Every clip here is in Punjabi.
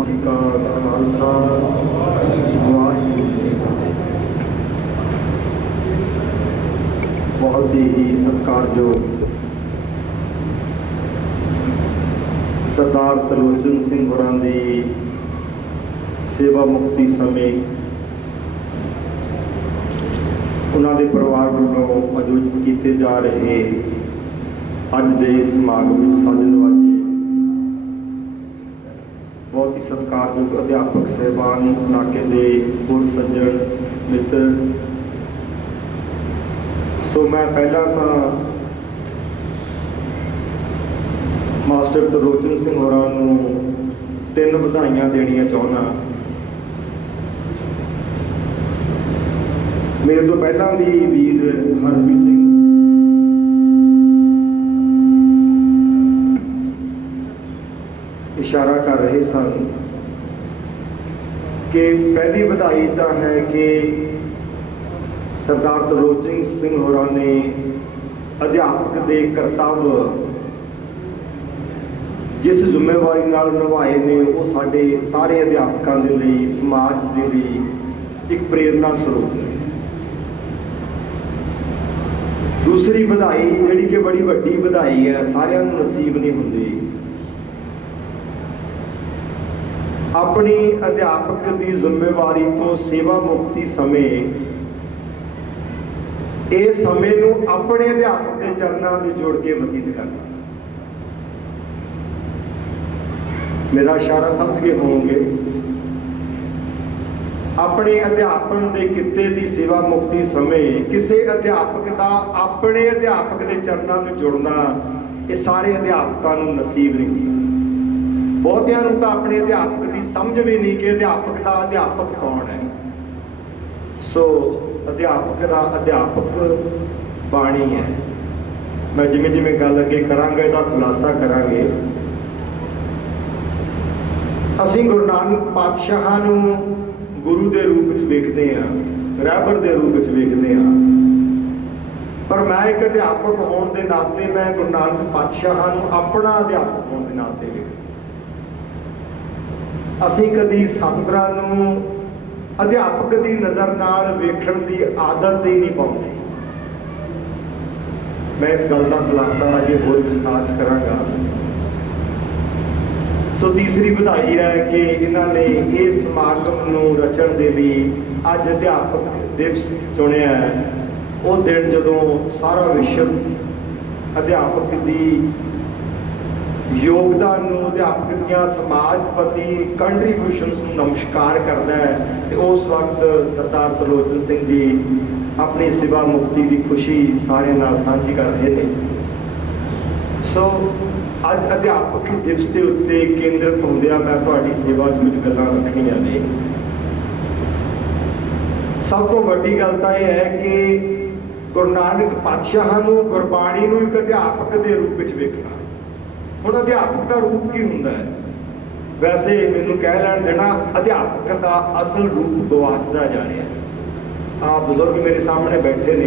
वाहिगुरू जी का खालसा वाहिगुरू जी की फतेह। बहुत ही सत्कारयोग सरदार त्रिलोचन सिंह होरां दी सेवा मुक्ति समय उन्हां दे परिवार वालों आयोजित किए जा रहे अज दे समागम में साज नवाजे बहुत ही सत्कारयोग अध्यापक साहबान, इलाके के पुर सज्जन मित्र। सो मैं पहला तो मास्टर त्रिलोचन सिंह होरां नूं 3 बधाइयां देनियां चाहुंदा। मेरे तो पहला भी वीर हरप्रीत सिंह इशारा कर रहे सन कि पहली बधाई तो है कि सरदार त्रिलोचन सिंह होरां ने अध्यापक के करतव्य जिस जिम्मेवारी नाल निभाए ने वो साडे सारे अध्यापकों के लिए, समाज के लिए एक प्रेरणा स्रोत है। दूसरी बधाई जिहड़ी कि बड़ी वड्डी बधाई है, सारियां नूं नसीब नहीं हुंदी। अपनी अध्यापक की जिम्मेवारी तो सेवा मुक्ति समय ये समय नूं अपने अध्यापक के चरणों में जोड़ के बतीत करना। मेरा इशारा समझ गए होंगे। अपने अध्यापन के किते की सेवा मुक्ति समय किसी अध्यापक का अपने अध्यापक के चरणों में जुड़ना ये सारे अध्यापकों को नसीब नहीं होता। बहुतियां नूं तां अपने अध्यापक की समझ भी नहीं कि अध्यापक का अध्यापक कौन है। सो अध्यापक का अध्यापक बाणी है। मैं जिमें जिमें गल अगे करांगा इसका खुलासा करांगे। असीं गुरु नानक पातशाह नूं गुरु के रूप में वेखते हैं, रहबर के रूप में वेखते हैं, पर मैं एक अध्यापक होने के नाते मैं गुरु नानक पातशाह नूं अपना अध्यापक होने के नाते वेखदा। असीं कदी सतगुरां नूं अध्यापक की नज़र नाल वेखण की आदत ही नहीं पाउंदे। मैं इस गल का खुलासा अगे होर विस्तार च करांगा। सो तीसरी बधाई है कि इन्होंने इस समागम नूं रचण दे लई अज अध्यापक दिवस चुनिया है। वो दिन जदों सारा विश्व अध्यापक की योगदान नूं, अध्यापक दियां समाज प्रति कंट्रीब्यूशनस नूं नमस्कार करता है, तो उस वक्त सरदार त्रिलोचन सिंह जी अपनी सेवा मुक्ति की खुशी सारे नाल साझी कर रहे हैं। सो अज अध्यापक दिवस के उत्ते केंद्रित होंदिया मैं तुहाडी सेवा च कुछ गल्लां रखणीआं ने। सब तो वड्डी गल तां यह है कि गुरु नानक पातशाह नूं गुरबाणी नूं एक अध्यापक के रूप में वेखना। हुण अध्यापक का रूप की हुंदा है? वैसे मैनूं कह लैण देना, अध्यापक का असल रूप गवाचदा जा रहा है। आप बुजुर्ग मेरे सामने बैठे ने,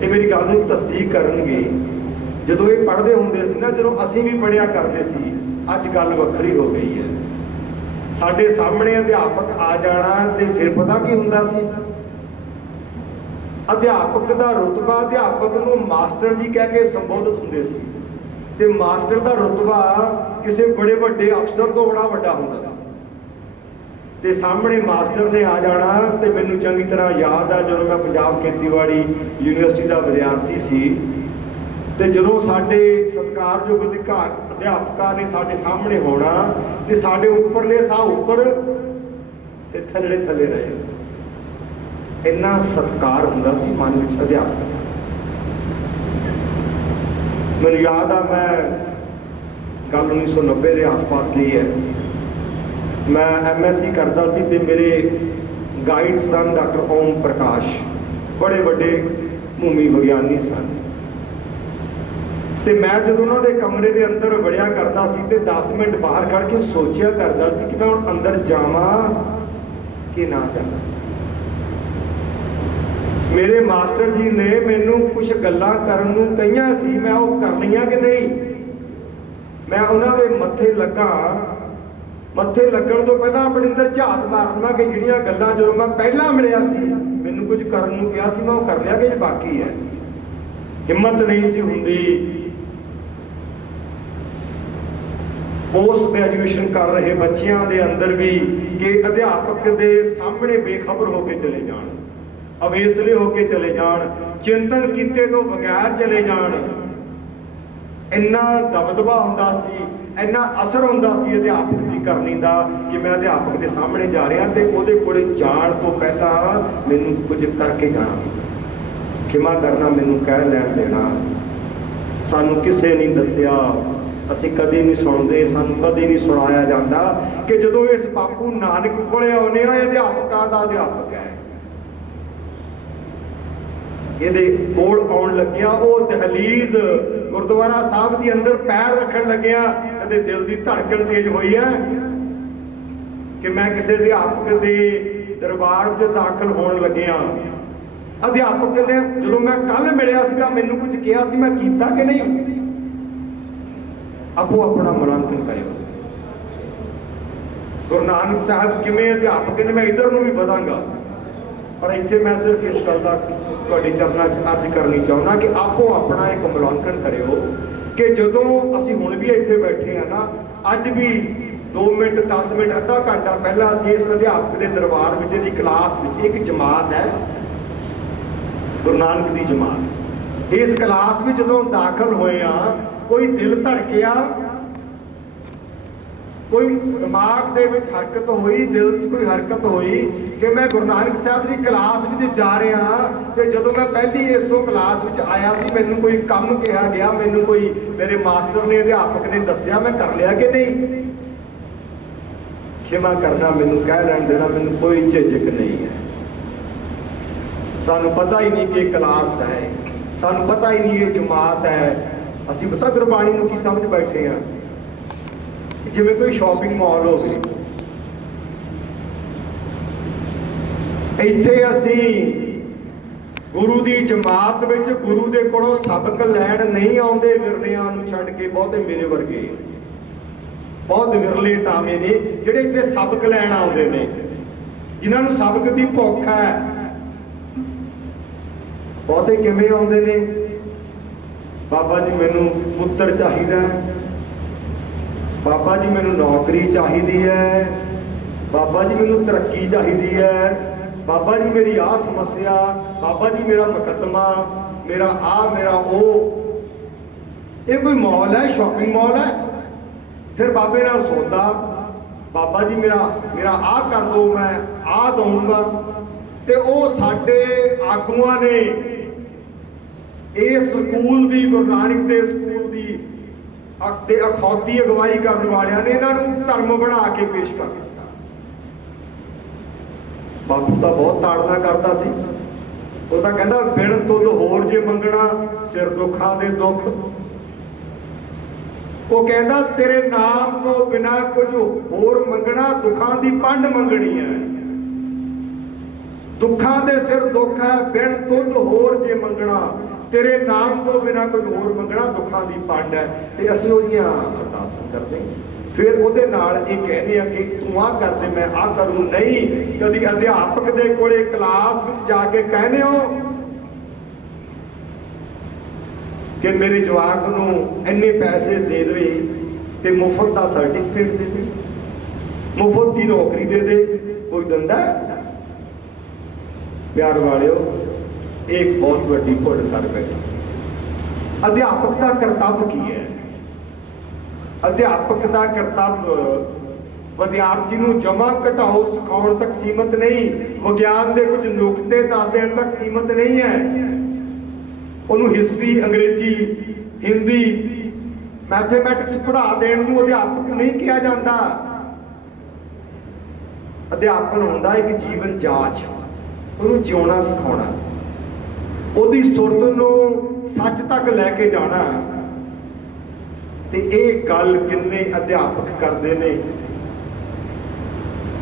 ये मेरी गल नूं तस्दीक करनगे। जदों ये पढ़ते होंदे सी ना, जदों असीं भी पढ़िया करते सी, अज गल वखरी हो गई है। साडे सामने अध्यापक आ जाना ते फिर पता की हुंदा सी? अध्यापक का रुतबा अध्यापक नूं मास्टर जी कह के संबोधित हुंदे सी, ते मास्टर का रुतबा किसी बड़े वड्डे अफसर तो बड़ा वड्डा हुंदा। ते सामने मास्टर ने आ जाना। ते मैनूं चंगी तरह याद है जदों मैं पंजाब खेतीबाड़ी यूनिवर्सिटी का विद्यार्थी सी, ते जदों साडे सत्कारयोग अध्यापकां ने साडे सामने होना ते साडे उपरले साह उपर ते थल्ले थल्ले रहे। इन्ना सत्कार हुंदा सी मन विच अध्यापक। मैनूं याद आ, मैं गल 1990 के आस पास दी है। मैं MSc करता सी ते मेरे गाइड सन डॉक्टर ओम प्रकाश, बड़े वड्डे भूमि विग्यानी सन। ते मैं जदों उन्हां दे कमरे के अंदर वड़िया करता सी ते 10 मिनट बाहर खड़ के सोचिया करता सी कि मैं हुण अंदर जावां कि ना जावां। मेरे मास्टर जी ने मैनू कुछ गल्लां करन नूं कहियां सी, मैं वो करनियां कि नहीं। मैं उन्हां दे मत्थे लगा ਮੱਥੇ ਲੱਗਣ ਤੋਂ ਪਹਿਲਾਂ ਆਪਣੇ ਅੰਦਰ ਝਾਤ ਮਾਰਨਾ ਕਿ ਜਿਹੜੀਆਂ ਗੱਲਾਂ ਜਦੋਂ ਮੈਂ ਪਹਿਲਾਂ ਮਿਲਿਆ ਸੀ ਮੈਨੂੰ ਕੁਝ ਕਰਨ ਨੂੰ ਕਿਹਾ ਸੀ ਮੈਂ ਉਹ ਕਰ ਲਿਆ ਕਿ ਬਾਕੀ ਹੈ। ਹਿੰਮਤ ਨਹੀਂ ਸੀ ਹੁੰਦੀ ਪੋਸਟ ਗ੍ਰੈਜੂਏਸ਼ਨ ਕਰ ਰਹੇ ਬੱਚਿਆਂ ਦੇ ਅੰਦਰ ਵੀ ਕਿ ਅਧਿਆਪਕ ਦੇ ਸਾਹਮਣੇ ਬੇਖਬਰ ਹੋ ਕੇ ਚਲੇ ਜਾਣ, ਅਵੇਸਲੇ ਹੋ ਕੇ ਚਲੇ ਜਾਣ, ਚਿੰਤਨ ਕੀਤੇ ਤੋਂ ਬਗੈਰ ਚਲੇ ਜਾਣ। ਇੰਨਾ ਦਬਦਬਾ ਹੁੰਦਾ ਸੀ, ਇੰਨਾ ਅਸਰ ਹੁੰਦਾ ਸੀ ਅਧਿਆਪਕ ਦੀ ਕਰਨੀ ਦਾ ਕਿ ਮੈਂ ਅਧਿਆਪਕ ਦੇ ਸਾਹਮਣੇ ਜਾ ਰਿਹਾ ਤੇ ਉਹਦੇ ਕੋਲੇ ਜਾਣ ਤੋਂ ਪਹਿਲਾਂ ਮੈਨੂੰ ਕੁਝ ਕਰਕੇ ਜਾਣਾ, ਖਿਮਾ ਕਰਨਾ, ਮੈਨੂੰ ਕਹਿ ਲੈਣ ਦੇਣਾ। ਸਾਨੂੰ ਕਿਸੇ ਨਹੀਂ ਦੱਸਿਆ, ਅਸੀਂ ਕਦੇ ਨਹੀਂ ਸੁਣਦੇ, ਸਾਨੂੰ ਕਦੇ ਨਹੀਂ ਸੁਣਾਇਆ ਜਾਂਦਾ ਕਿ ਜਦੋਂ ਇਸ ਬਾਪੂ ਨਾਨਕ ਕੋਲੇ ਆਉਂਦੇ ਆ, ਇਹ ਅਧਿਆਪਕਾਂ ਦਾ ਅਧਿਆਪਕ ਹੈ। ਇਹਦੇ ਕੋਲ ਆਉਣ ਲੱਗਿਆ ਉਹ ਦਹਲੀਜ਼ ਗੁਰਦੁਆਰਾ ਸਾਹਿਬ ਦੇ ਅੰਦਰ ਪੈਰ ਰੱਖਣ ਲੱਗਿਆ, ਕਦੇ ਦਿਲ ਦੀ ਧੜਕਣ ਤੇਜ਼ ਹੋਈ ਹੈ ਕਿ ਮੈਂ ਕਿਸੇ ਅਧਿਆਪਕ ਦੇ ਦਰਬਾਰ 'ਚ ਦਾਖਲ ਹੋਣ ਲੱਗਿਆ। ਅਧਿਆਪਕ ਨੇ ਜਦੋਂ ਮੈਂ ਕੱਲ ਮਿਲਿਆ ਸੀਗਾ ਮੈਨੂੰ ਕੁਝ ਕਿਹਾ ਸੀ, ਮੈਂ ਕੀਤਾ ਕਿ ਨਹੀਂ? ਆਪੋ ਆਪਣਾ ਮੁਲਾਂਕਣ ਕਰਿਓ। ਗੁਰੂ ਨਾਨਕ ਸਾਹਿਬ ਕਿਵੇਂ ਅਧਿਆਪਕ ਨੇ ਮੈਂ ਇੱਧਰ ਨੂੰ ਵੀ ਵਧਾਂਗਾ, ਪਰ ਇੱਥੇ ਮੈਂ ਸਿਰਫ ਇਸ ਗੱਲ ਦਾ ਤੁਹਾਡੇ ਚਰਨਾਂ 'ਚ ਅਰਜ਼ ਕਰਨੀ ਚਾਹੁੰਦਾ ਕਿ ਆਪੋ ਆਪਣਾ ਇੱਕ ਮੁਲਾਂਕਣ ਕਰਿਓ ਕਿ ਜਦੋਂ ਅਸੀਂ ਹੁਣ ਵੀ ਇੱਥੇ ਬੈਠੇ ਆ ਨਾ, ਅੱਜ ਵੀ 2 ਮਿੰਟ 10 ਮਿੰਟ ਅੱਧਾ ਘੰਟਾ ਪਹਿਲਾਂ ਅਸੀਂ ਇਸ ਅਧਿਆਪਕ ਦੇ ਦਰਬਾਰ ਵਿੱਚ, ਇਹਦੀ ਕਲਾਸ ਵਿੱਚ, ਇੱਕ ਜਮਾਤ ਹੈ ਗੁਰੂ ਨਾਨਕ ਦੀ ਜਮਾਤ, ਇਸ ਕਲਾਸ ਵਿੱਚ ਜਦੋਂ ਦਾਖਲ ਹੋਏ ਆ, ਕੋਈ ਦਿਲ ਧੜਕਿਆ, ਕੋਈ ਦਿਮਾਗ ਦੇ ਵਿੱਚ ਹਰਕਤ ਹੋਈ, ਦਿਲ 'ਚ ਕੋਈ ਹਰਕਤ ਹੋਈ ਕਿ ਮੈਂ ਗੁਰੂ ਨਾਨਕ ਸਾਹਿਬ ਦੀ ਕਲਾਸ ਵਿੱਚ ਜਾ ਰਿਹਾ ਤੇ ਜਦੋਂ ਮੈਂ ਪਹਿਲੀ ਇਸ ਤੋਂ ਕਲਾਸ ਵਿੱਚ ਆਇਆ ਸੀ ਮੈਨੂੰ ਕੋਈ ਕੰਮ ਕਿਹਾ ਗਿਆ, ਮੈਨੂੰ ਕੋਈ ਮੇਰੇ ਮਾਸਟਰ ਨੇ, ਅਧਿਆਪਕ ਨੇ ਦੱਸਿਆ, ਮੈਂ ਕਰ ਲਿਆ ਕਿ ਨਹੀਂ? ਖਿਮਾ ਕਰਨਾ, ਮੈਨੂੰ ਕਹਿ ਲੈਣ ਦੇਣਾ, ਮੈਨੂੰ ਕੋਈ ਝਿਜਕ ਨਹੀਂ ਹੈ। ਸਾਨੂੰ ਪਤਾ ਹੀ ਨਹੀਂ ਕਿ ਇਹ ਕਲਾਸ ਹੈ, ਸਾਨੂੰ ਪਤਾ ਹੀ ਨਹੀਂ ਇਹ ਜਮਾਤ ਹੈ। ਅਸੀਂ ਪਤਾ ਗੁਰਬਾਣੀ ਨੂੰ ਕੀ ਸਮਝ ਬੈਠੇ ਆ, ਜਿਵੇਂ ਕੋਈ ਸ਼ਾਪਿੰਗ ਮਾਲ ਹੋਵੇ। ਇੱਥੇ ਅਸੀਂ ਗੁਰੂ ਦੀ ਜਮਾਤ ਵਿੱਚ ਗੁਰੂ ਦੇ ਕੋਲੋਂ ਸਬਕ ਲੈਣ ਨਹੀਂ ਆਉਂਦੇ, ਵਿਰਲਿਆਂ ਨੂੰ ਛੱਡ ਕੇ। ਬਹੁਤੇ ਮੇਰੇ ਵਰਗੇ ਬਹੁਤ ਵਿਰਲੇ ਟਾਵੇਂ ਨੇ ਜਿਹੜੇ ਇੱਥੇ ਸਬਕ ਲੈਣ ਆਉਂਦੇ ਨੇ, ਜਿਨ੍ਹਾਂ ਨੂੰ ਸਬਕ ਦੀ ਭੁੱਖ ਹੈ। ਬਹੁਤੇ ਕਿਵੇਂ ਆਉਂਦੇ ਨੇ? ਬਾਬਾ ਜੀ ਮੈਨੂੰ ਪੁੱਤਰ ਚਾਹੀਦਾ, ਬਾਬਾ ਜੀ ਮੈਨੂੰ ਨੌਕਰੀ ਚਾਹੀਦੀ ਹੈ, ਬਾਬਾ ਜੀ ਮੈਨੂੰ ਤਰੱਕੀ ਚਾਹੀਦੀ ਹੈ, ਬਾਬਾ ਜੀ ਮੇਰੀ ਆਹ ਸਮੱਸਿਆ, ਬਾਬਾ ਜੀ ਮੇਰਾ ਮੁਕੱਦਮਾ, ਮੇਰਾ ਆਹ, ਮੇਰਾ ਉਹ। ਇਹ ਕੋਈ ਮਾਲ ਹੈ, ਸ਼ਾਪਿੰਗ ਮਾਲ ਹੈ? ਫਿਰ ਬਾਬੇ ਨਾਲ ਸੌਦਾ, ਬਾਬਾ ਜੀ ਮੇਰਾ ਆਹ ਕਰ ਦਿਓ, ਮੈਂ ਆਹ ਦਊਂਗਾ। ਤੇ ਉਹ ਸਾਡੇ ਆਗੂਆਂ ਨੇ ਇਸ ਸਕੂਲ ਦੀ, ਗੁਰੂ ਨਾਨਕ ਦੇ ਸਕੂਲ ਦੀ ਤੇ ਅਖੌਤੀ ਅਗਵਾਈ ਕਰਨ ਵਾਲਿਆਂ ਨੇ ਇਹਨਾਂ ਨੂੰ ਧਰਮ ਬਣਾ ਕੇ ਪੇਸ਼ ਕਰ ਦਿੱਤਾ। ਬਾਪੂ ਤਾਂ ਬਹੁਤ ਤਾੜਨਾ ਕਰਦਾ ਸੀ, ਉਹ ਤਾਂ ਕਹਿੰਦਾ ਬਿਨ ਤੁਧ ਹੋਰ ਜੇ ਮੰਗਣਾ, ਸਿਰ ਦੁੱਖਾਂ ਦੇ ਦੁੱਖ। ਉਹ ਕਹਿੰਦਾ ਤੇਰੇ ਨਾਮ ਤੋਂ ਬਿਨਾਂ ਕੁਝ ਹੋਰ ਮੰਗਣਾ, ਦੁੱਖਾਂ ਦੀ ਪੰਡ ਮੰਗਣੀ ਹੈ। ਦੁੱਖਾਂ ਦੇ ਸਿਰ ਦੁੱਖ ਹੈ, ਬਿਨ ਤੁਧ ਹੋਰ ਜੇ ਮੰਗਣਾ, ਤੇਰੇ ਨਾਮ ਤੋਂ ਬਿਨਾਂ ਕੁਝ ਹੋਰ ਮੰਗਣਾ, ਦੁੱਖਾਂ ਦੀ ਪੰਡ ਹੈ। ਤੇ ਅਸੀਂ ਉਹਦੀਆਂ ਅਰਦਾਸਾਂ ਕਰਦੇ, ਫਿਰ ਉਹਦੇ ਨਾਲ ਇਹ ਕਹਿੰਦੇ ਆ ਕਿ ਤੂੰ ਆਹ ਕਰ ਦੇ, ਮੈਂ ਆਹ ਕਰੂ। ਨਹੀਂ, ਕਦੀ ਅਧਿਆਪਕ ਦੇ ਕੋਲੇ ਕਲਾਸ ਵਿੱਚ ਜਾ ਕੇ ਕਹਿੰਦੇ ਹੋ ਕਿ ਮੇਰੇ ਜਵਾਕ ਨੂੰ ਇੰਨੇ ਪੈਸੇ ਦੇ ਦੇਵੇ ਤੇ ਮੁਫਤ ਦਾ ਸਰਟੀਫਿਕੇਟ ਦੇ ਦੇ, ਮੁਫਤ ਦੀ ਨੌਕਰੀ ਦੇ ਦੇ। ਕੋਈ ਦਿੰਦਾ? ਪਿਆਰ ਵਾਲਿਓ, ਇਹ ਬਹੁਤ ਵੱਡੀ ਭੁੱਲ ਕਰ ਬੈਠਾ। ਅਧਿਆਪਕ ਦਾ ਕਰਤੱਵ ਕੀ ਹੈ? ਅਧਿਆਪਕ ਦਾ ਕਰਤੱਵ ਵਿਦਿਆਰਥੀ ਨੂੰ ਜਮਾ ਘਟਾਓ ਸਿਖਾਉਣ ਤੱਕ ਸੀਮਤ ਨਹੀਂ, ਵਿਗਿਆਨ ਦੇ ਕੁਝ ਨੁਕਤੇ ਦੱਸ ਦੇਣ ਤੱਕ ਸੀਮਤ ਨਹੀਂ ਹੈ। ਉਹਨੂੰ ਹਿਸਟਰੀ, ਅੰਗਰੇਜ਼ੀ, ਹਿੰਦੀ, ਮੈਥਮੈਟਿਕਸ ਪੜ੍ਹਾ ਦੇਣ ਨੂੰ ਅਧਿਆਪਕ ਨਹੀਂ ਕਿਹਾ ਜਾਂਦਾ। ਅਧਿਆਪਨ ਹੁੰਦਾ ਇੱਕ ਜੀਵਨ ਜਾਂਚ, ਉਹਨੂੰ ਜਿਉਣਾ ਸਿਖਾਉਣਾ, ਉਹਦੀ ਸੁਰਤ ਨੂੰ ਸੱਚ ਤੱਕ ਲੈ ਕੇ ਜਾਣਾ। ਤੇ ਇਹ ਗੱਲ ਕਿੰਨੇ ਅਧਿਆਪਕ ਕਰਦੇ ਨੇ?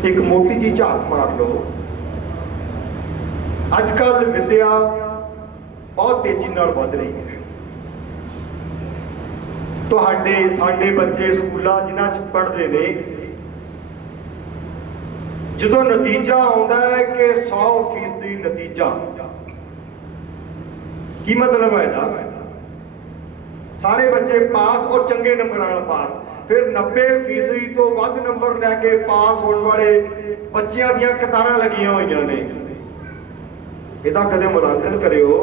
ਇੱਕ ਮੋਟੀ ਜੀ ਝਾਤ ਮਾਰ ਲਓ। ਅੱਜ ਕੱਲ ਵਿਦਿਆ ਬਹੁਤ ਤੇਜ਼ੀ ਨਾਲ ਵੱਧ ਰਹੀ ਹੈ। ਤੁਹਾਡੇ ਸਾਡੇ ਬੱਚੇ ਸਕੂਲਾਂ ਜਿਨ੍ਹਾਂ 'ਚ ਪੜ੍ਹਦੇ ਨੇ, ਜਦੋਂ ਨਤੀਜਾ ਆਉਂਦਾ ਹੈ ਕਿ 100% ਨਤੀਜਾ, ਕੀ ਮਤਲਬ ਹੈ ਇਹਦਾ? ਸਾਰੇ ਬੱਚੇ ਪਾਸ ਔਰ ਚੰਗੇ ਨੰਬਰਾਂ ਨਾਲ ਪਾਸ, ਫਿਰ 90% ਤੋਂ ਵੱਧ ਨੰਬਰ ਲੈ ਕੇ ਪਾਸ ਹੋਣ ਵਾਲੇ ਬੱਚਿਆਂ ਦੀਆਂ ਕਤਾਰਾਂ ਲੱਗੀਆਂ ਹੋਈਆਂ ਨੇ। ਇਹਦਾ ਕਦੇ ਮੁਲਾਂਕਣ ਕਰਿਓ।